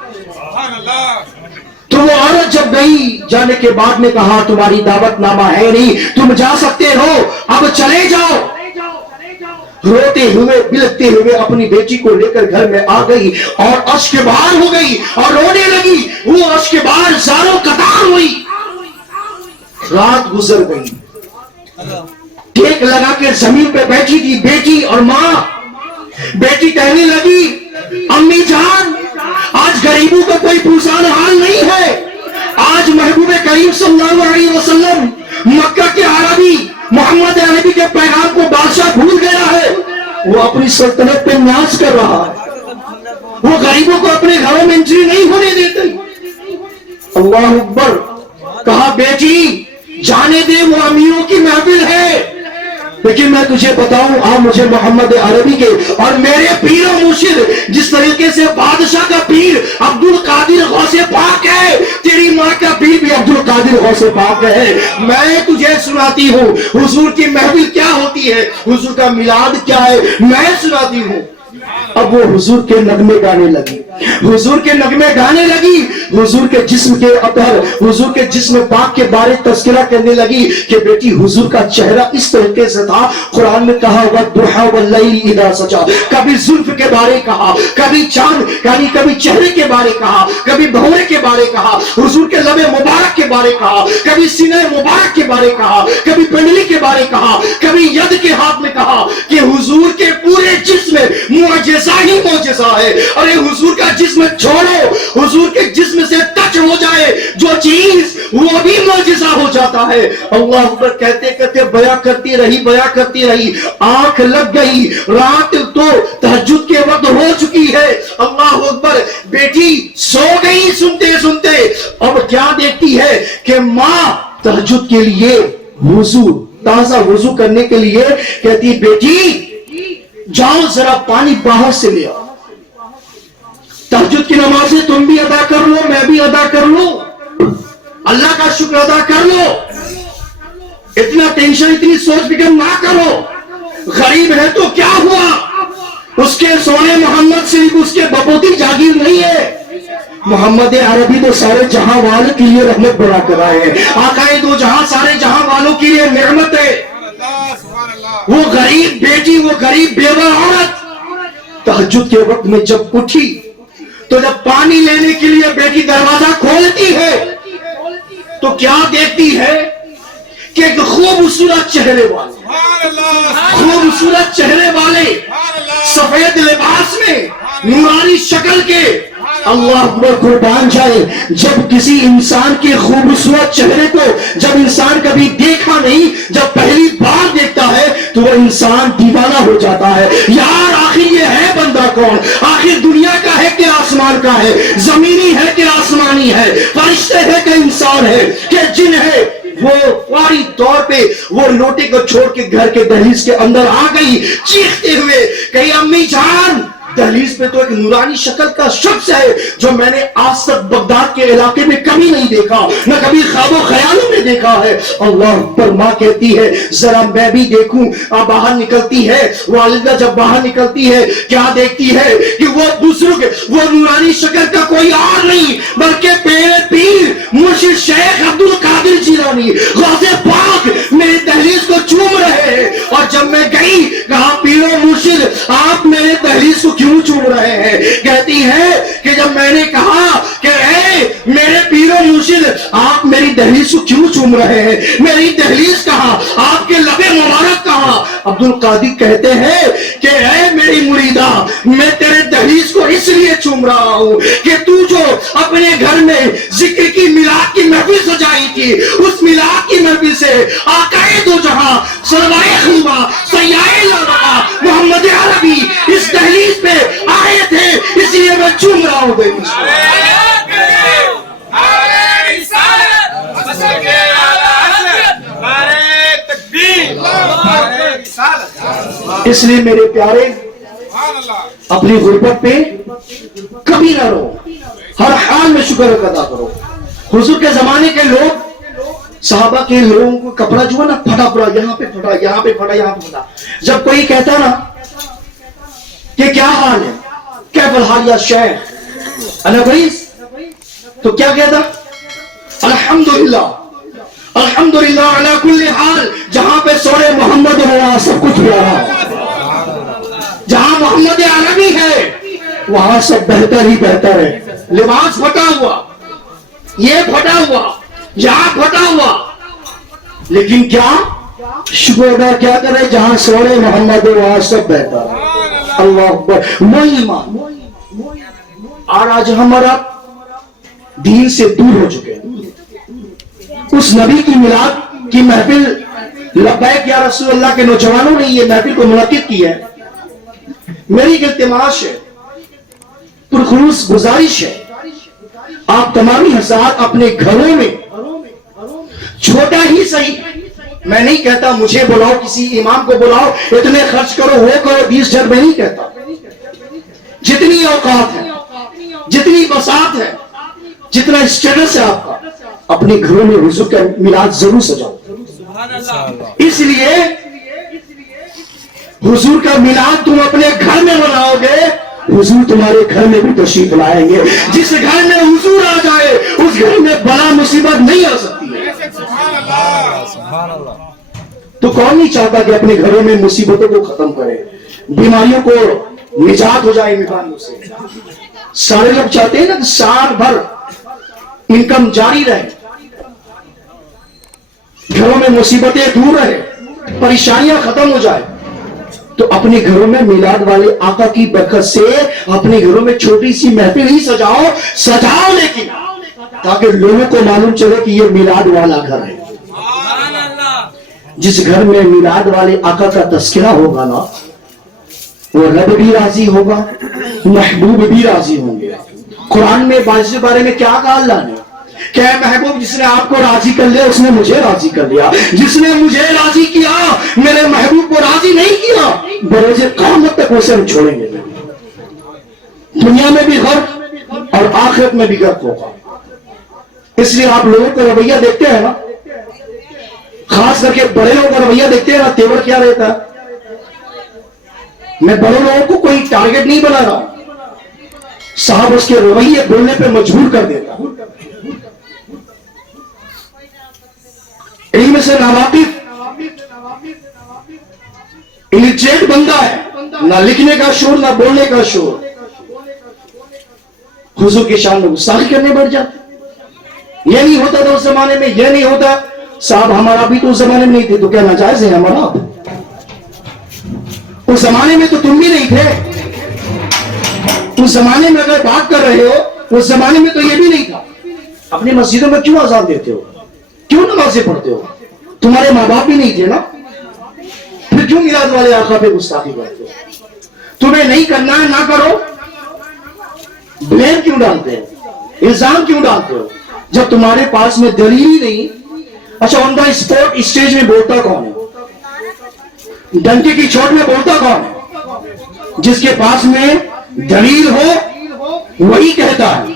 تو وہ عورت جب گئی, جانے کے بعد نے کہا تمہاری دعوت نامہ ہے نہیں, تم جا سکتے ہو, اب چلے جاؤ. روتے ہوئے بلکتے ہوئے اپنی بیٹی کو لے کر گھر میں آ گئی اور عرش کے باہر ہو گئی اور رونے لگی. وہ عرش کے باہر زاروں قطار ہوئی. رات گزر گئی, ٹیک لگا کے زمین پہ بیٹھی تھی بیٹی اور ماں. بیٹی کہنے لگی امی جان آج غریبوں کا کوئی پوسان حال نہیں ہے. آج محبوب کریم صلی اللہ علیہ وسلم مکہ کے عربی محمد عربی کے پیغام کو بادشاہ بھول گیا ہے. وہ اپنی سلطنت پہ ناز کر رہا ہے, وہ غریبوں کو اپنے گھروں میں انٹری نہیں ہونے دیتے. اللہ اکبر. کہا بیٹی جانے دے, وہ امیروں کی محفل ہے, لیکن میں تجھے بتاؤں آپ مجھے محمد عربی کے اور میرے پیر و مرشد جس طریقے سے بادشاہ کا پیر عبد القادر غوث پاک ہے, تیری ماں کا پیر بھی عبد القادر غوث پاک ہے. میں تجھے سناتی ہوں حضور کی محفل کیا ہوتی ہے, حضور کا میلاد کیا ہے, میں سناتی ہوں. اب وہ حضور کے نغمے گانے لگی, حضور کے نغمے گانے لگی, حضور کے جسم کے اطہر, حضور کے جسم پاک کے بارے تذکرہ کرنے لگی کہ بیٹی حضور کا چہرہ اس طریقے سے تھا. قرآن میں کہا وَالضُّحَىٰ وَاللَّيْلِ إِذَا سَجَىٰ, کبھی زلف کے بارے کہا, کبھی چاند یعنی کبھی چہرے کے بارے کہا, کبھی بھورے کے بارے کہا, حضور کے لب مبارک کے بارے کہا, کبھی سینہ مبارک کے بارے کہا, کبھی پنڈلی کے بارے کہا, کبھی ید کے ہاتھ میں کہا کہ حضور کے پورے جسم میں معجزہ ہی معجزہ ہے. ارے حضور کا جسم چھوڑو, حضور کے جسم سے ٹچ ہو جائے جو چیز وہ بھی معجزہ ہو جاتا ہے. اللہ اکبر. کہتے کہتے بیاں کرتی رہی, بیاں کرتی رہی, آنکھ لگ گئی, رات تو تہجد کے وقت ہو چکی ہے. اللہ اکبر. بیٹی سو گئی سنتے سنتے. اب کیا دیکھتی ہے کہ ماں تہجد کے لیے وضو, تازہ وضو کرنے کے لیے کہتی بیٹی جاؤ ذرا پانی باہر سے لے آؤ, تہجد کی نمازیں تم بھی ادا کر لو, میں بھی ادا کر لو, اللہ کا شکر ادا کر لو. اتنا ٹینشن, اتنی سوچ فکر نہ کرو. غریب ہے تو کیا ہوا, اس کے سونے محمد صرف اس کے بپوتی جاگیر نہیں ہے. محمد عربی تو سارے جہاں والوں کے لیے رحمت بنا کر آئے ہیں. آقائے دو جہاں سارے جہاں والوں کے لیے نعمت ہے. وہ غریب بیٹی, وہ غریب بیوہ عورت تہجد کے وقت میں جب اٹھی تو جب پانی لینے کے لیے بیٹی دروازہ کھولتی ہے تو کیا دیکھتی ہے کہ ایک خوبصورت چہرے والے, خوبصورت چہرے والے, سفید لباس میں, نورانی شکل کے. اللہ اکبر. قربان جائے, جب کسی انسان کے خوبصورت چہرے کو جب انسان کبھی دیکھا نہیں, جب پہلی بار دیکھتا ہے تو وہ انسان دیوانہ ہو جاتا ہے. یار آخر یہ ہے بندہ کون, آخر دنیا کا ہے کہ آسمان کا ہے, زمینی ہے کہ آسمانی ہے, فرشتے ہے کہ انسان ہے کہ جن ہے. وہ فوری طور پہ وہ لوٹے کو چھوڑ کے گھر کے دہلیز کے اندر آ گئی چیختے ہوئے کہ امی جان، دہلیز پہ تو ایک نورانی شکل کا شخص ہے جو میں نے آج تک بغداد کے علاقے میں کبھی نہیں دیکھا، نہ کبھی خواب و خیالوں میں دیکھا ہے۔ اللہ پر ماں کہتی ہے ذرا میں بھی دیکھوں۔ باہر نکلتی ہے والدہ، جب باہر نکلتی ہے کیا دیکھتی ہے کہ وہ دوسروں کے وہ نورانی شکل کا کوئی اور نہیں بلکہ پیر مرشد شیخ عبد القادر جیلانی غوث پاک میرے دہلیز کو چوم رہے ہیں۔ اور جب میں گئی کہا پیر و مرشد آپ میرے دہلیز کو کیوں چوم رہے ہیں؟ کہتی ہے کہ جب میں نے کہا کہ اے میرے پیر و مرشد آپ میری دہلیز کو کیوں چوم رہے ہیں، میری دہلیز کہاں، آپ کے لب مبارک کہاں؟ عبد القادر کہتے ہیں کہ اے میری مریدہ، میں تیرے دہلیز کو اس لیے چوم رہا ہوں کہ تو جو اپنے گھر میں ذکر کی میلاد کی محفل سجائی تھی، اس میلاد کی محفل سے آقا دو جہاں سرور خیمہ سیاہ لالہ محمد عربی اس دہلیز پہ آئے تھے، اس لیے میں چوم رہا ہوں۔ اس لیے میرے پیارے اپنی غربت پہ کبھی نہ رو، ہر حال میں شکر ادا کرو۔ حضور کے زمانے کے لوگ، صحابہ کے لوگوں کو کپڑا جو ہے نا پھٹا پڑا، یہاں پہ پھٹا، یہاں پہ پھٹا، یہاں پہ پھٹا۔ جب کوئی کہتا نا کہ کیا حال ہے، کیف الحال یا شیخ انا کویس، تو کیا کہتا؟ الحمدللہ الحمدللہ علی کل حال۔ جہاں پہ سورہ محمد ہے وہاں سب کچھ پیارا ہے، جہاں محمد عربی ہے وہاں سب بہتر ہی بہتر ہے۔ لباس پھٹا ہوا، یہ پھٹا ہوا، یہاں پھٹا ہوا، لیکن کیا شکر ادا کیا کرے؟ جہاں سورہ محمد ہے وہاں سب بہتر ہے۔ اللہ اکبر، وہی ایمان۔ اور آج ہمارا دین سے دور ہو چکے ہیں۔ اس نبی کی میلاد کی محفل لبیک یا رسول اللہ کے نوجوانوں نے یہ محفل کو منعقد کی ہے۔ میری التماس ہے، پرخلوص گزارش ہے، آپ تمامی حضرات اپنے گھروں میں چھوٹا ہی صحیح، میں نہیں کہتا مجھے بلاؤ، کسی امام کو بلاؤ، اتنے خرچ کرو، وہ کرو 20 جن، میں نہیں کہتا۔ جتنی اوقات ہے، جتنی بساط ہے، جتنا اسٹیٹس ہے آپ کا، اپنے گھروں میں حضور کا میلاد ضرور سجاؤ۔ اس لیے حضور کا میلاد تم اپنے گھر میں مناؤ گے، حضور تمہارے گھر میں بھی تشریف لائیں گے۔ جس گھر میں حضور آ جائے اس گھر میں بلا مصیبت نہیں آ سکتی ہے۔ تو کون نہیں چاہتا کہ اپنے گھروں میں مصیبتوں کو ختم کرے، بیماریوں کو نجات ہو جائے بیماریوں سے۔ سارے لوگ چاہتے ہیں نا کہ سال بھر انکم جاری رہے، گھروں میں مصیبتیں دور رہے، پریشانیاں ختم ہو جائے۔ تو اپنے گھروں میں میلاد والے آقا کی برکت سے اپنے گھروں میں چھوٹی سی محفل ہی سجاؤ، لیکن تاکہ لوگوں کو معلوم چلے کہ یہ میلاد والا گھر ہے۔ جس گھر میں میلاد والے آقا کا تذکرہ ہوگا نا، وہ رب بھی راضی ہوگا، محبوب بھی راضی ہوں گے۔ قرآن میں باعث کے بارے میں کیا کہا اللہ نے؟ کہ محبوب جس نے آپ کو راضی کر لیا اس نے مجھے راضی کر لیا، جس نے مجھے راضی کیا میرے محبوب کو راضی نہیں کیا بروز قیامت تک اسے ہم چھوڑیں گے، دنیا میں بھی غرق اور آخرت میں بھی غرق ہوگا۔ اس لیے آپ لوگوں کا رویہ دیکھتے ہیں نا، خاص کر کے بڑے لوگوں کا رویہ دیکھتے ہیں نا، تیور کیا رہتا ہے؟ میں بڑے لوگوں کو کوئی ٹارگٹ نہیں بنا رہا، صاحب اس کے رویے بولنے پہ مجبور کر دیتا۔ علم سے ناواقف الٹریٹ بندہ ہے، نہ لکھنے کا شعور نہ بولنے کا شعور، حضور کی شان میں گستاخی کرنے بیٹھ جاتے۔ یہ نہیں ہوتا تھا اس زمانے میں، یہ نہیں ہوتا۔ صاحب ہمارا بھی تو اس زمانے میں نہیں تھے، تو کیا ناجائز ہے ہمارا؟ اس زمانے میں تو تم بھی نہیں تھے، اس زمانے میں اگر بات کر رہے ہو اس زمانے میں تو یہ بھی نہیں تھا۔ اپنی مسجدوں میں کیوں اذان دیتے ہو؟ کیوں نمازیں پڑھتے ہو؟ تمہارے ماں باپ بھی نہیں تھے نا، پھر کیوں میلاد والے آقا پہ گستاخی کرتے ہو؟ تمہیں نہیں کرنا ہے نہ کرو، بلیم کیوں ڈالتے ہو؟ الزام کیوں ڈالتے ہو؟ جب تمہارے پاس میں دلیل ہی نہیں، اچھا آن دا اسپورٹ اسٹیج میں بولتا کون ہے؟ ڈنکی کی چوٹ میں بولتا کون ہے؟ جس کے پاس میں دلیل ہو وہی کہتا ہے.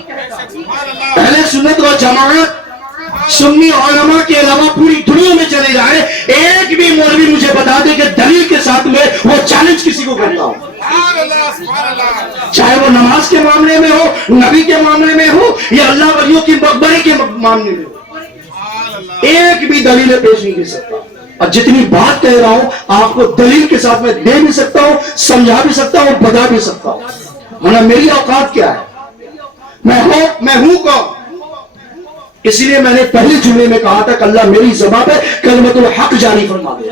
اہل سنت و جماعت سنی علماء کے علاوہ پوری دنیا میں چلے جائیں، ایک بھی مولوی مجھے بتا دے کہ دلیل کے ساتھ میں وہ چیلنج کسی کو کرتا ہو، چاہے وہ نماز کے معاملے میں ہو، نبی کے معاملے میں ہو، یا اللہ ولیوں کی مقبرے کے معاملے میں ہو، ایک بھی دلیل پیش نہیں کر سکتا. اور جتنی بات کہہ رہا ہوں آپ کو دلیل کے ساتھ میں دے بھی سکتا ہوں، سمجھا بھی سکتا ہوں، بتا بھی سکتا ہوں. ورنہ میری اوقات کیا ہے؟ میں ہوں کون؟ اسی لیے میں نے پہلے جملے میں کہا تھا کہ اللہ میری زبان پہ کلمت الحق جاری فرما دے.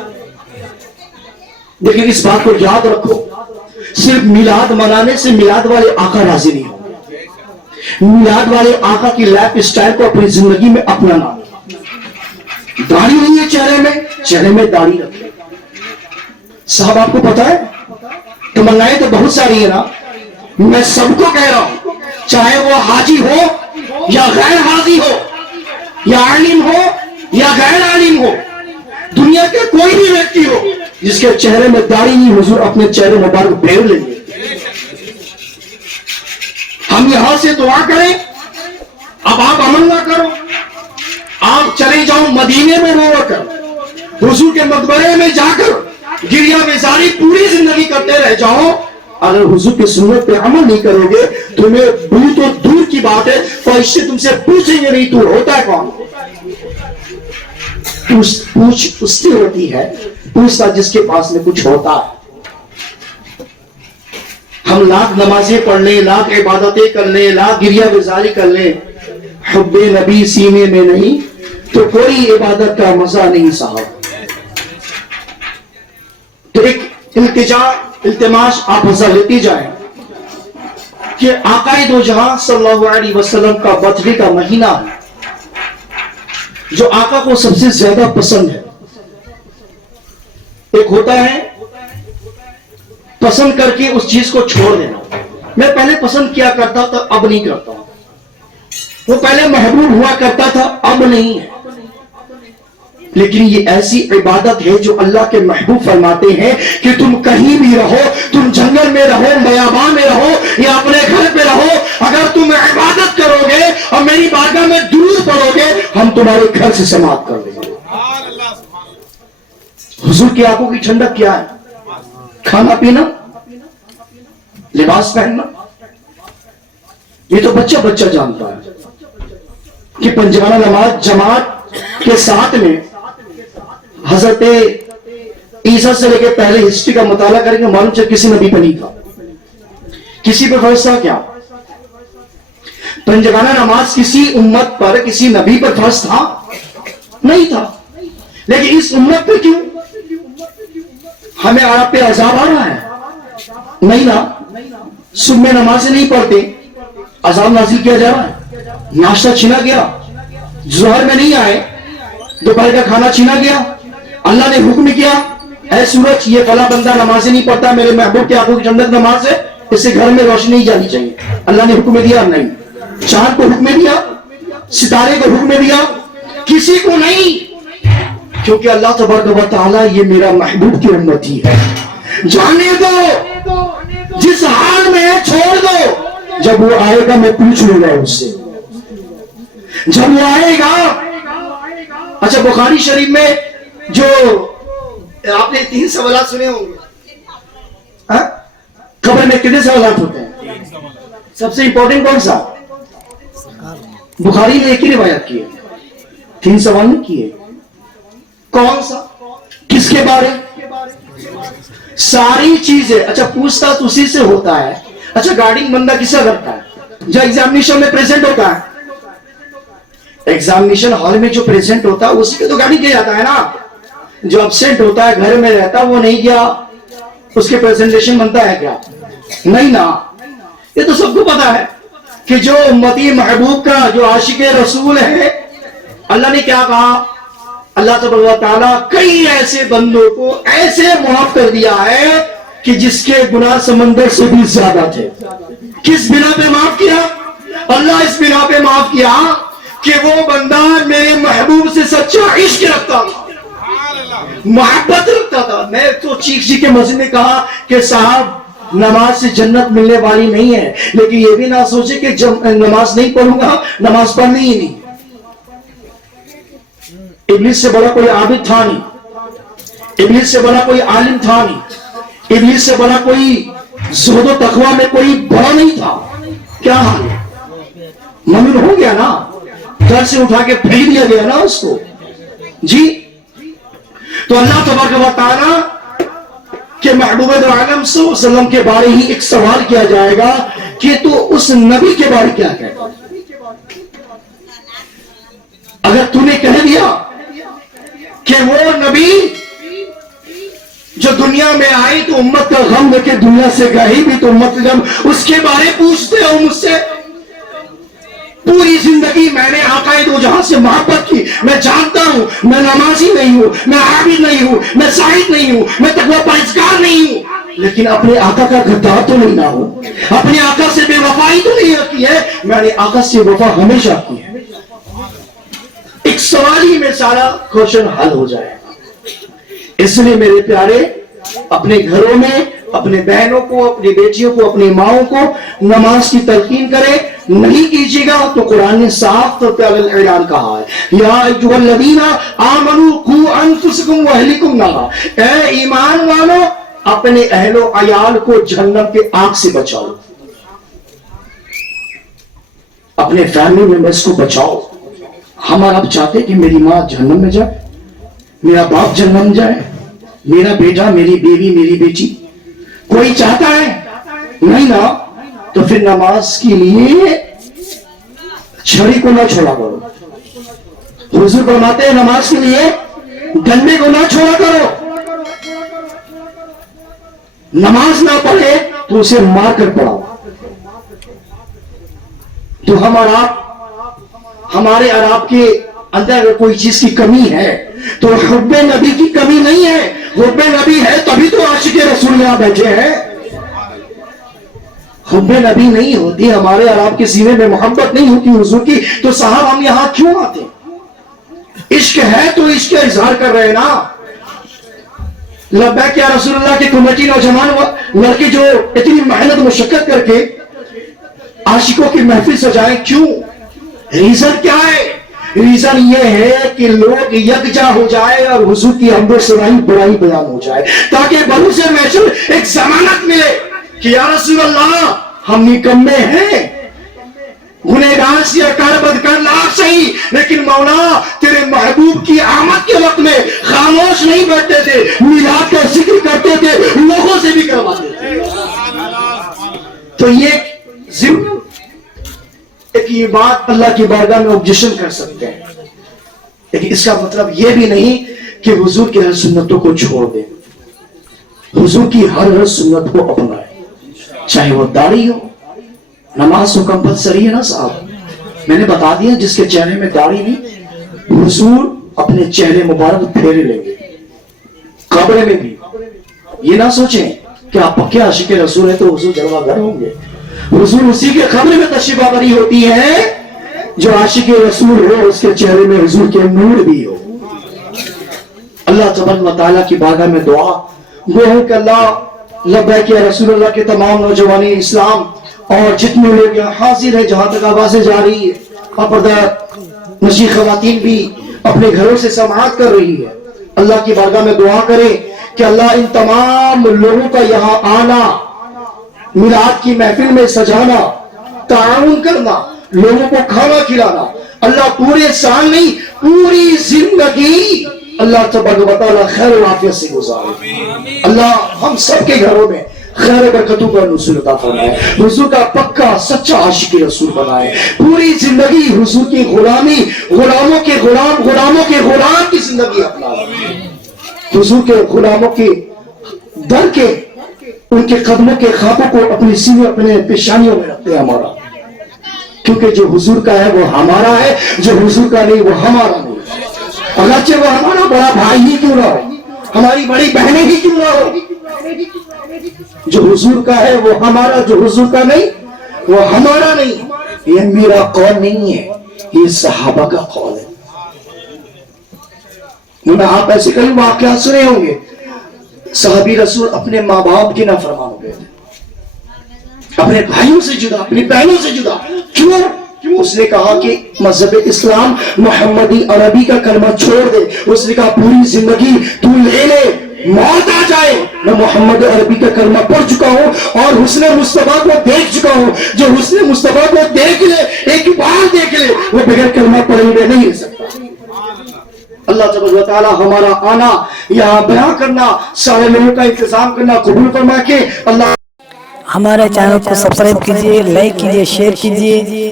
لیکن اس بات کو یاد رکھو، صرف میلاد منانے سے میلاد والے آقا راضی نہیں ہو. میلاد والے آقا کی لائف اسٹائل کو اپنی زندگی میں اپنانا. داڑھی نہیں ہے چہرے میں، چہرے میں داڑھی رکھے. صاحب آپ کو پتا ہے تمنائیں تو بہت ساری ہے نا، میں سب کو کہہ رہا ہوں، چاہے وہ حاجی ہو یا غیر حاجی ہو، یا عالم ہو یا غیر عالم ہو، دنیا کے کوئی بھی ویکتی ہو جس کے چہرے میں داڑھی نہیں، حضور اپنے چہرے مبارک پھیر لیں گے. ہم یہاں سے دعا کریں. اب آپ عمل نہ کرو، آپ چلے جاؤ مدینے میں رو کر، حضور کے مقبرے میں جا کر گریہ بیزاری پوری زندگی کرتے رہ جاؤ. اگر حضور کی سنت پہ عمل نہیں کرو گے تمہیں بہت تو دور کی بات ہے، فرشتے تم سے پوچھیں گے نہیں تو ہوتا ہے کون؟ پوچھ اس سے ہوتی ہے، پوچھتا جس کے پاس میں کچھ ہوتا ہے. ہم لاکھ نمازیں پڑھ لیں، لاکھ عبادتیں کر لیں، لاکھ گریہ بیزاری کر لیں، حب نبی سینے میں نہیں تو کوئی عبادت کا مزہ نہیں صاحب. تو ایک التماس آپ حصہ لیتی جائیں کہ آقا دو جہاں صلی اللہ علیہ وسلم کا برتھ ڈے کا مہینہ جو آقا کو سب سے زیادہ پسند ہے. ایک ہوتا ہے پسند کر کے اس چیز کو چھوڑ دینا. میں پہلے پسند کیا کرتا تھا اب نہیں کرتا ہوں. وہ پہلے محبوب ہوا کرتا تھا اب نہیں ہے. لیکن یہ ایسی عبادت ہے جو اللہ کے محبوب فرماتے ہیں کہ تم کہیں بھی رہو، تم جنگل میں رہو، بیابان میں رہو یا اپنے گھر پہ رہو، اگر تم عبادت کرو گے اور میری بارگاہ میں درود پڑھو گے ہم تمہارے گھر سے سماعت کر دیں گے. حضور کی آنکھوں کی ٹھنڈک کیا ہے؟ کھانا پینا، لباس پہننا. یہ تو بچہ بچہ جانتا ہے کہ پنجگانہ نماز جماعت کے ساتھ میں حضرت عیسیٰ سے لے کے پہلے ہسٹری کا مطالعہ کریں گے، معلوم چاہے کسی نبی پہ نہیں تھا. کسی پہ فرض تھا کیا؟ پنجگانہ نماز کسی امت پر، کسی نبی پر فرض تھا نہیں تھا. لیکن اس امت پہ کیوں؟ ہمیں آپ پہ عذاب آ رہا ہے نہیں نا؟ صبح میں نماز نہیں پڑھتے عذاب نازل کیا جا رہا ہے. ناشتہ چھینا گیا، ظہر میں نہیں آئے، دوپہر کا کھانا چھینا گیا. اللہ نے حکم کیا اے سورج یہ فلاں بندہ نمازیں نہیں پڑھتا، میرے محبوب کی آنکھوں کی ٹھنڈک نماز ہے، اس سے گھر میں روشنی نہیں جانی چاہیے. اللہ نے حکم دیا نہیں. چاند کو حکم دیا، ستارے کو حکم دیا، کسی کو نہیں، کیونکہ اللہ تبارک و تعالیٰ یہ میرا محبوب کی امتی ہے. جانے دو، جس حال میں ہے چھوڑ دو، جب وہ آئے گا میں پوچھ لوں گا اس سے. جب وہ آئے گا. اچھا بخاری شریف میں جو آپ نے 3 سوالات سنے ہوں گے، قبر میں کتنے سوالات ہوتے ہیں؟ سب سے امپورٹنٹ کون سا؟ بخاری نے ایک ہی روایت کی ہے، 3 سوال نہیں کیے. کون سا؟ کس کے بارے؟ ساری چیزیں. اچھا پوچھتا تو اسی سے ہوتا ہے. اچھا گارڈنگ بندہ کسا کرتا ہے؟ جو ایگزامینیشن میں پریزنٹ ہوتا ہے. ایگزامینیشن ہال میں جو پریزنٹ ہوتا ہے اسی کے تو گاڑی کیا جاتا ہے نا. جو ابسینٹ ہوتا ہے گھر میں رہتا وہ نہیں گیا، اس کے پریزنٹیشن بنتا ہے کیا؟ نہیں نا. یہ تو سب کو پتا ہے کہ جو امتی محبوب کا جو عاشق رسول ہے، اللہ نے کیا کہا؟ اللہ تبارک و تعالیٰ کئی ایسے بندوں کو ایسے معاف کر دیا ہے کہ جس کے گناہ سمندر سے بھی زیادہ تھے. کس بنا پہ معاف کیا؟ اللہ اس بنا پہ معاف کیا کہ وہ بندہ میرے محبوب سے سچا عشق رکھتا تھا، محبت رکھتا تھا. میں تو چیخ کے مسجد میں کہا کہ صاحب نماز سے جنت ملنے والی نہیں ہے، لیکن یہ بھی نہ سوچے کہ جب نماز نہیں پڑھوں گا نماز پڑھنی ہی نہیں. ابلیس سے بڑا کوئی عابد تھا نہیں، ابلیس سے بڑا کوئی عالم تھا نہیں، ابلیس سے بڑا کوئی زہد و تقوی میں کوئی بڑا نہیں تھا. کیا حال ہے؟ مومن ہو گیا نا، گھر سے اٹھا کے پھینک دیا گیا نا اس کو. جی تو اللہ تبارک و تعالیٰ کہ محبوب عالم صلی اللہ علیہ وسلم کے بارے ہی ایک سوال کیا جائے گا کہ تو اس نبی کے بارے کیا کہتا. اگر تو نے کہہ دیا کہ وہ نبی جو دنیا میں آئی تو امت کا غم لے کے دنیا سے گئی بھی تو امت کا غم، اس کے بارے پوچھتے ہو مجھ سے. پوری زندگی میں نے آقا دو جہاں سے محبت کی. میں جانتا ہوں میں نمازی نہیں ہوں، میں عابد نہیں ہوں، میں زاہد نہیں ہوں، میں تقویٰ پرہیزگار نہیں ہوں، لیکن اپنے آقا کا غدار تو نہیں نہ ہوں، اپنے آقا سے بے وفائی تو نہیں رکھی ہے. میں نے آقا سے وفا ہمیشہ کی ہے. ایک سوال ہی میں سارا کوشچن حل ہو جائے گا. اس لیے میرے پیارے اپنے گھروں میں اپنے بہنوں کو، اپنی بیٹیوں کو، اپنی ماؤں کو نماز کی تلقین کرے. نہیں کیجیے گا تو قرآن نے صاف طور پہ اعلان کہا ہے یا ایھا الذین آمنوا قوا انفسکم واہلکم نارا، اے ایمان والو اپنے اہل و عیال کو جہنم کے آگ سے بچاؤ. اپنے فیملی ممبرس کو بچاؤ. ہمارا آپ چاہتے کہ میری ماں جہنم میں جائے، میرا باپ جہنم جائے، میرا بیٹا، میری بیوی، میری بیٹی، کوئی چاہتا ہے؟ نہیں نا. تو پھر نماز کے لیے چھڑی کو نہ چھوڑا کرو. حضور فرماتے ہیں نماز کے لیے ڈنڈے کو نہ چھوڑا کرو. نماز نہ پڑھے تو اسے مار کر پڑھاؤ. تو ہمارے اور آپ کے اندر اگر کوئی چیز کی کمی ہے تو حب نبی کی کمی نہیں ہے. حب نبی ہے تبھی تو عاشق رسول یہاں بیٹھے ہیں. حب نبی نہیں ہوتی، ہمارے اور آپ کے سینے میں محبت نہیں ہوتی حضور کی، تو صاحب ہم یہاں کیوں آتے؟ عشق ہے تو عشق کا اظہار کر رہے ہیں نا. لبیک یا رسول اللہ کی کمیٹی نوجوان لڑکے جو اتنی محنت مشقت کر کے عاشقوں کی محفل سجائیں، کیوں؟ ریزن کیا ہے؟ ریزن یہ ہے کہ لوگ یکجا ہو جائے اور حضور کی حمد و ثنائی بڑائی بیان ہو جائے، تاکہ بروز محشر ایک ضمانت ملے کہ یا رسول اللہ ہم نکمے ہیں، گنہگار سیاکار بدکار لاکھ صحیح، لیکن مولا تیرے محبوب کی آمد کے وقت میں خاموش نہیں بیٹھتے تھے، میلاد کا ذکر کرتے تھے، لوگوں سے بھی کرواتے تھے. تو یہ ایک یہ بات اللہ کی بارگاہ میں جشن کر سکتے ہیں، لیکن اس کا مطلب یہ بھی نہیں کہ حضور کی ہر سنتوں کو چھوڑ دیں. حضور کی ہر سنت کو اپنائیں، چاہے وہ داڑھی ہو. نماز تو کمپلسری ہے نا صاحب. میں نے بتا دیا جس کے چہرے میں داڑھی نہیں، حضور اپنے چہرے مبارک پھیرے لیں گے قبر میں بھی. یہ نہ سوچیں کہ آپ پکے عاشق رسول ہیں تو حضور جلوہ گر ہوں گے. حضور اسی کے قبر میں تشریف آوری ہوتی ہے جو عاشق رسول ہو، اس کے چہرے میں حضور کے نور بھی ہو. اللہ تبارک و تعالیٰ کی بارگاہ میں دعا وہ ہے کہ اللہ لبیک یا رسول اللہ کے تمام نوجوانی اسلام اور جتنے لوگ یہاں حاضر ہیں، جہاں تک آوازیں جا رہی ہے، اور پردہ نشین خواتین بھی اپنے گھروں سے سماعت کر رہی ہے، اللہ کی بارگاہ میں دعا کریں کہ اللہ ان تمام لوگوں کا یہاں آنا، میلاد کی محفل میں سجانا، تعاون کرنا، لوگوں کو کھانا کھلانا، اللہ پورے سال نہیں پوری زندگی اللہ تبارک و تعالیٰ خیر و عافیت سے گزارے. اللہ ہم سب کے گھروں میں خیر برکتوں کا نزول عطا فرمائے، حضور کا پکا سچا عاشق رسول بنائے، پوری زندگی حضور کی غلامی، غلاموں کے غلام کی زندگی اپنائے. حضور کے غلاموں کے در کے ان کے قدموں کے خاکوں کو اپنی سینے اپنے پیشانیوں میں رکھتے ہیں ہمارا، کیونکہ جو حضور کا ہے وہ ہمارا ہے، جو حضور کا نہیں وہ ہمارا نہیں. اگرچہ وہ ہمارا بڑا بھائی ہی کیوں نہ ہو، ہماری بڑی بہنیں ہی کیوں نہ ہو، جو حضور کا ہے وہ ہمارا، جو حضور کا نہیں وہ ہمارا نہیں. یہ میرا قول نہیں ہے، یہ صحابہ کا قول ہے. آپ ایسے کئی واقعات سنے ہوں گے, صحابی رسول اپنے ماں باپ کی نافرمان ہو گئے تھے, اپنے بھائیوں سے جدا, اپنی بہنوں سے جدا. کیوں؟ اس نے کہا کہ مذہب اسلام محمدی عربی کا کلمہ چھوڑ دے. اس نے کہا پوری زندگی تو لے لے, موت آ جائے, میں محمد عربی کا کلمہ پڑھ چکا ہوں اور حسن مصطفیٰ کو دیکھ چکا ہوں. جو حسن مصطفیٰ کو دیکھ لے, ایک بار دیکھ لے, وہ بغیر کلمہ پڑھے ہوئے نہیں رہ سکتا. اللہ تبارک و تعالی ہمارا آنا, یہاں بیان کرنا, سارے لوگوں کا انتظام کرنا قبول فرما کے. اللہ ہمارے چینل کو سبسکرائب کیجئے, لائک کیجئے, شیئر کیجئے.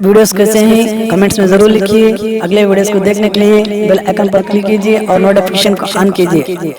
ویڈیوز کیسے ہیں کمنٹس میں ضرور لکھیے. اگلے ویڈیوز کو دیکھنے کے لیے بیل آئیکن پر کلک کیجئے اور نوٹیفیکیشن کو آن کیجئے.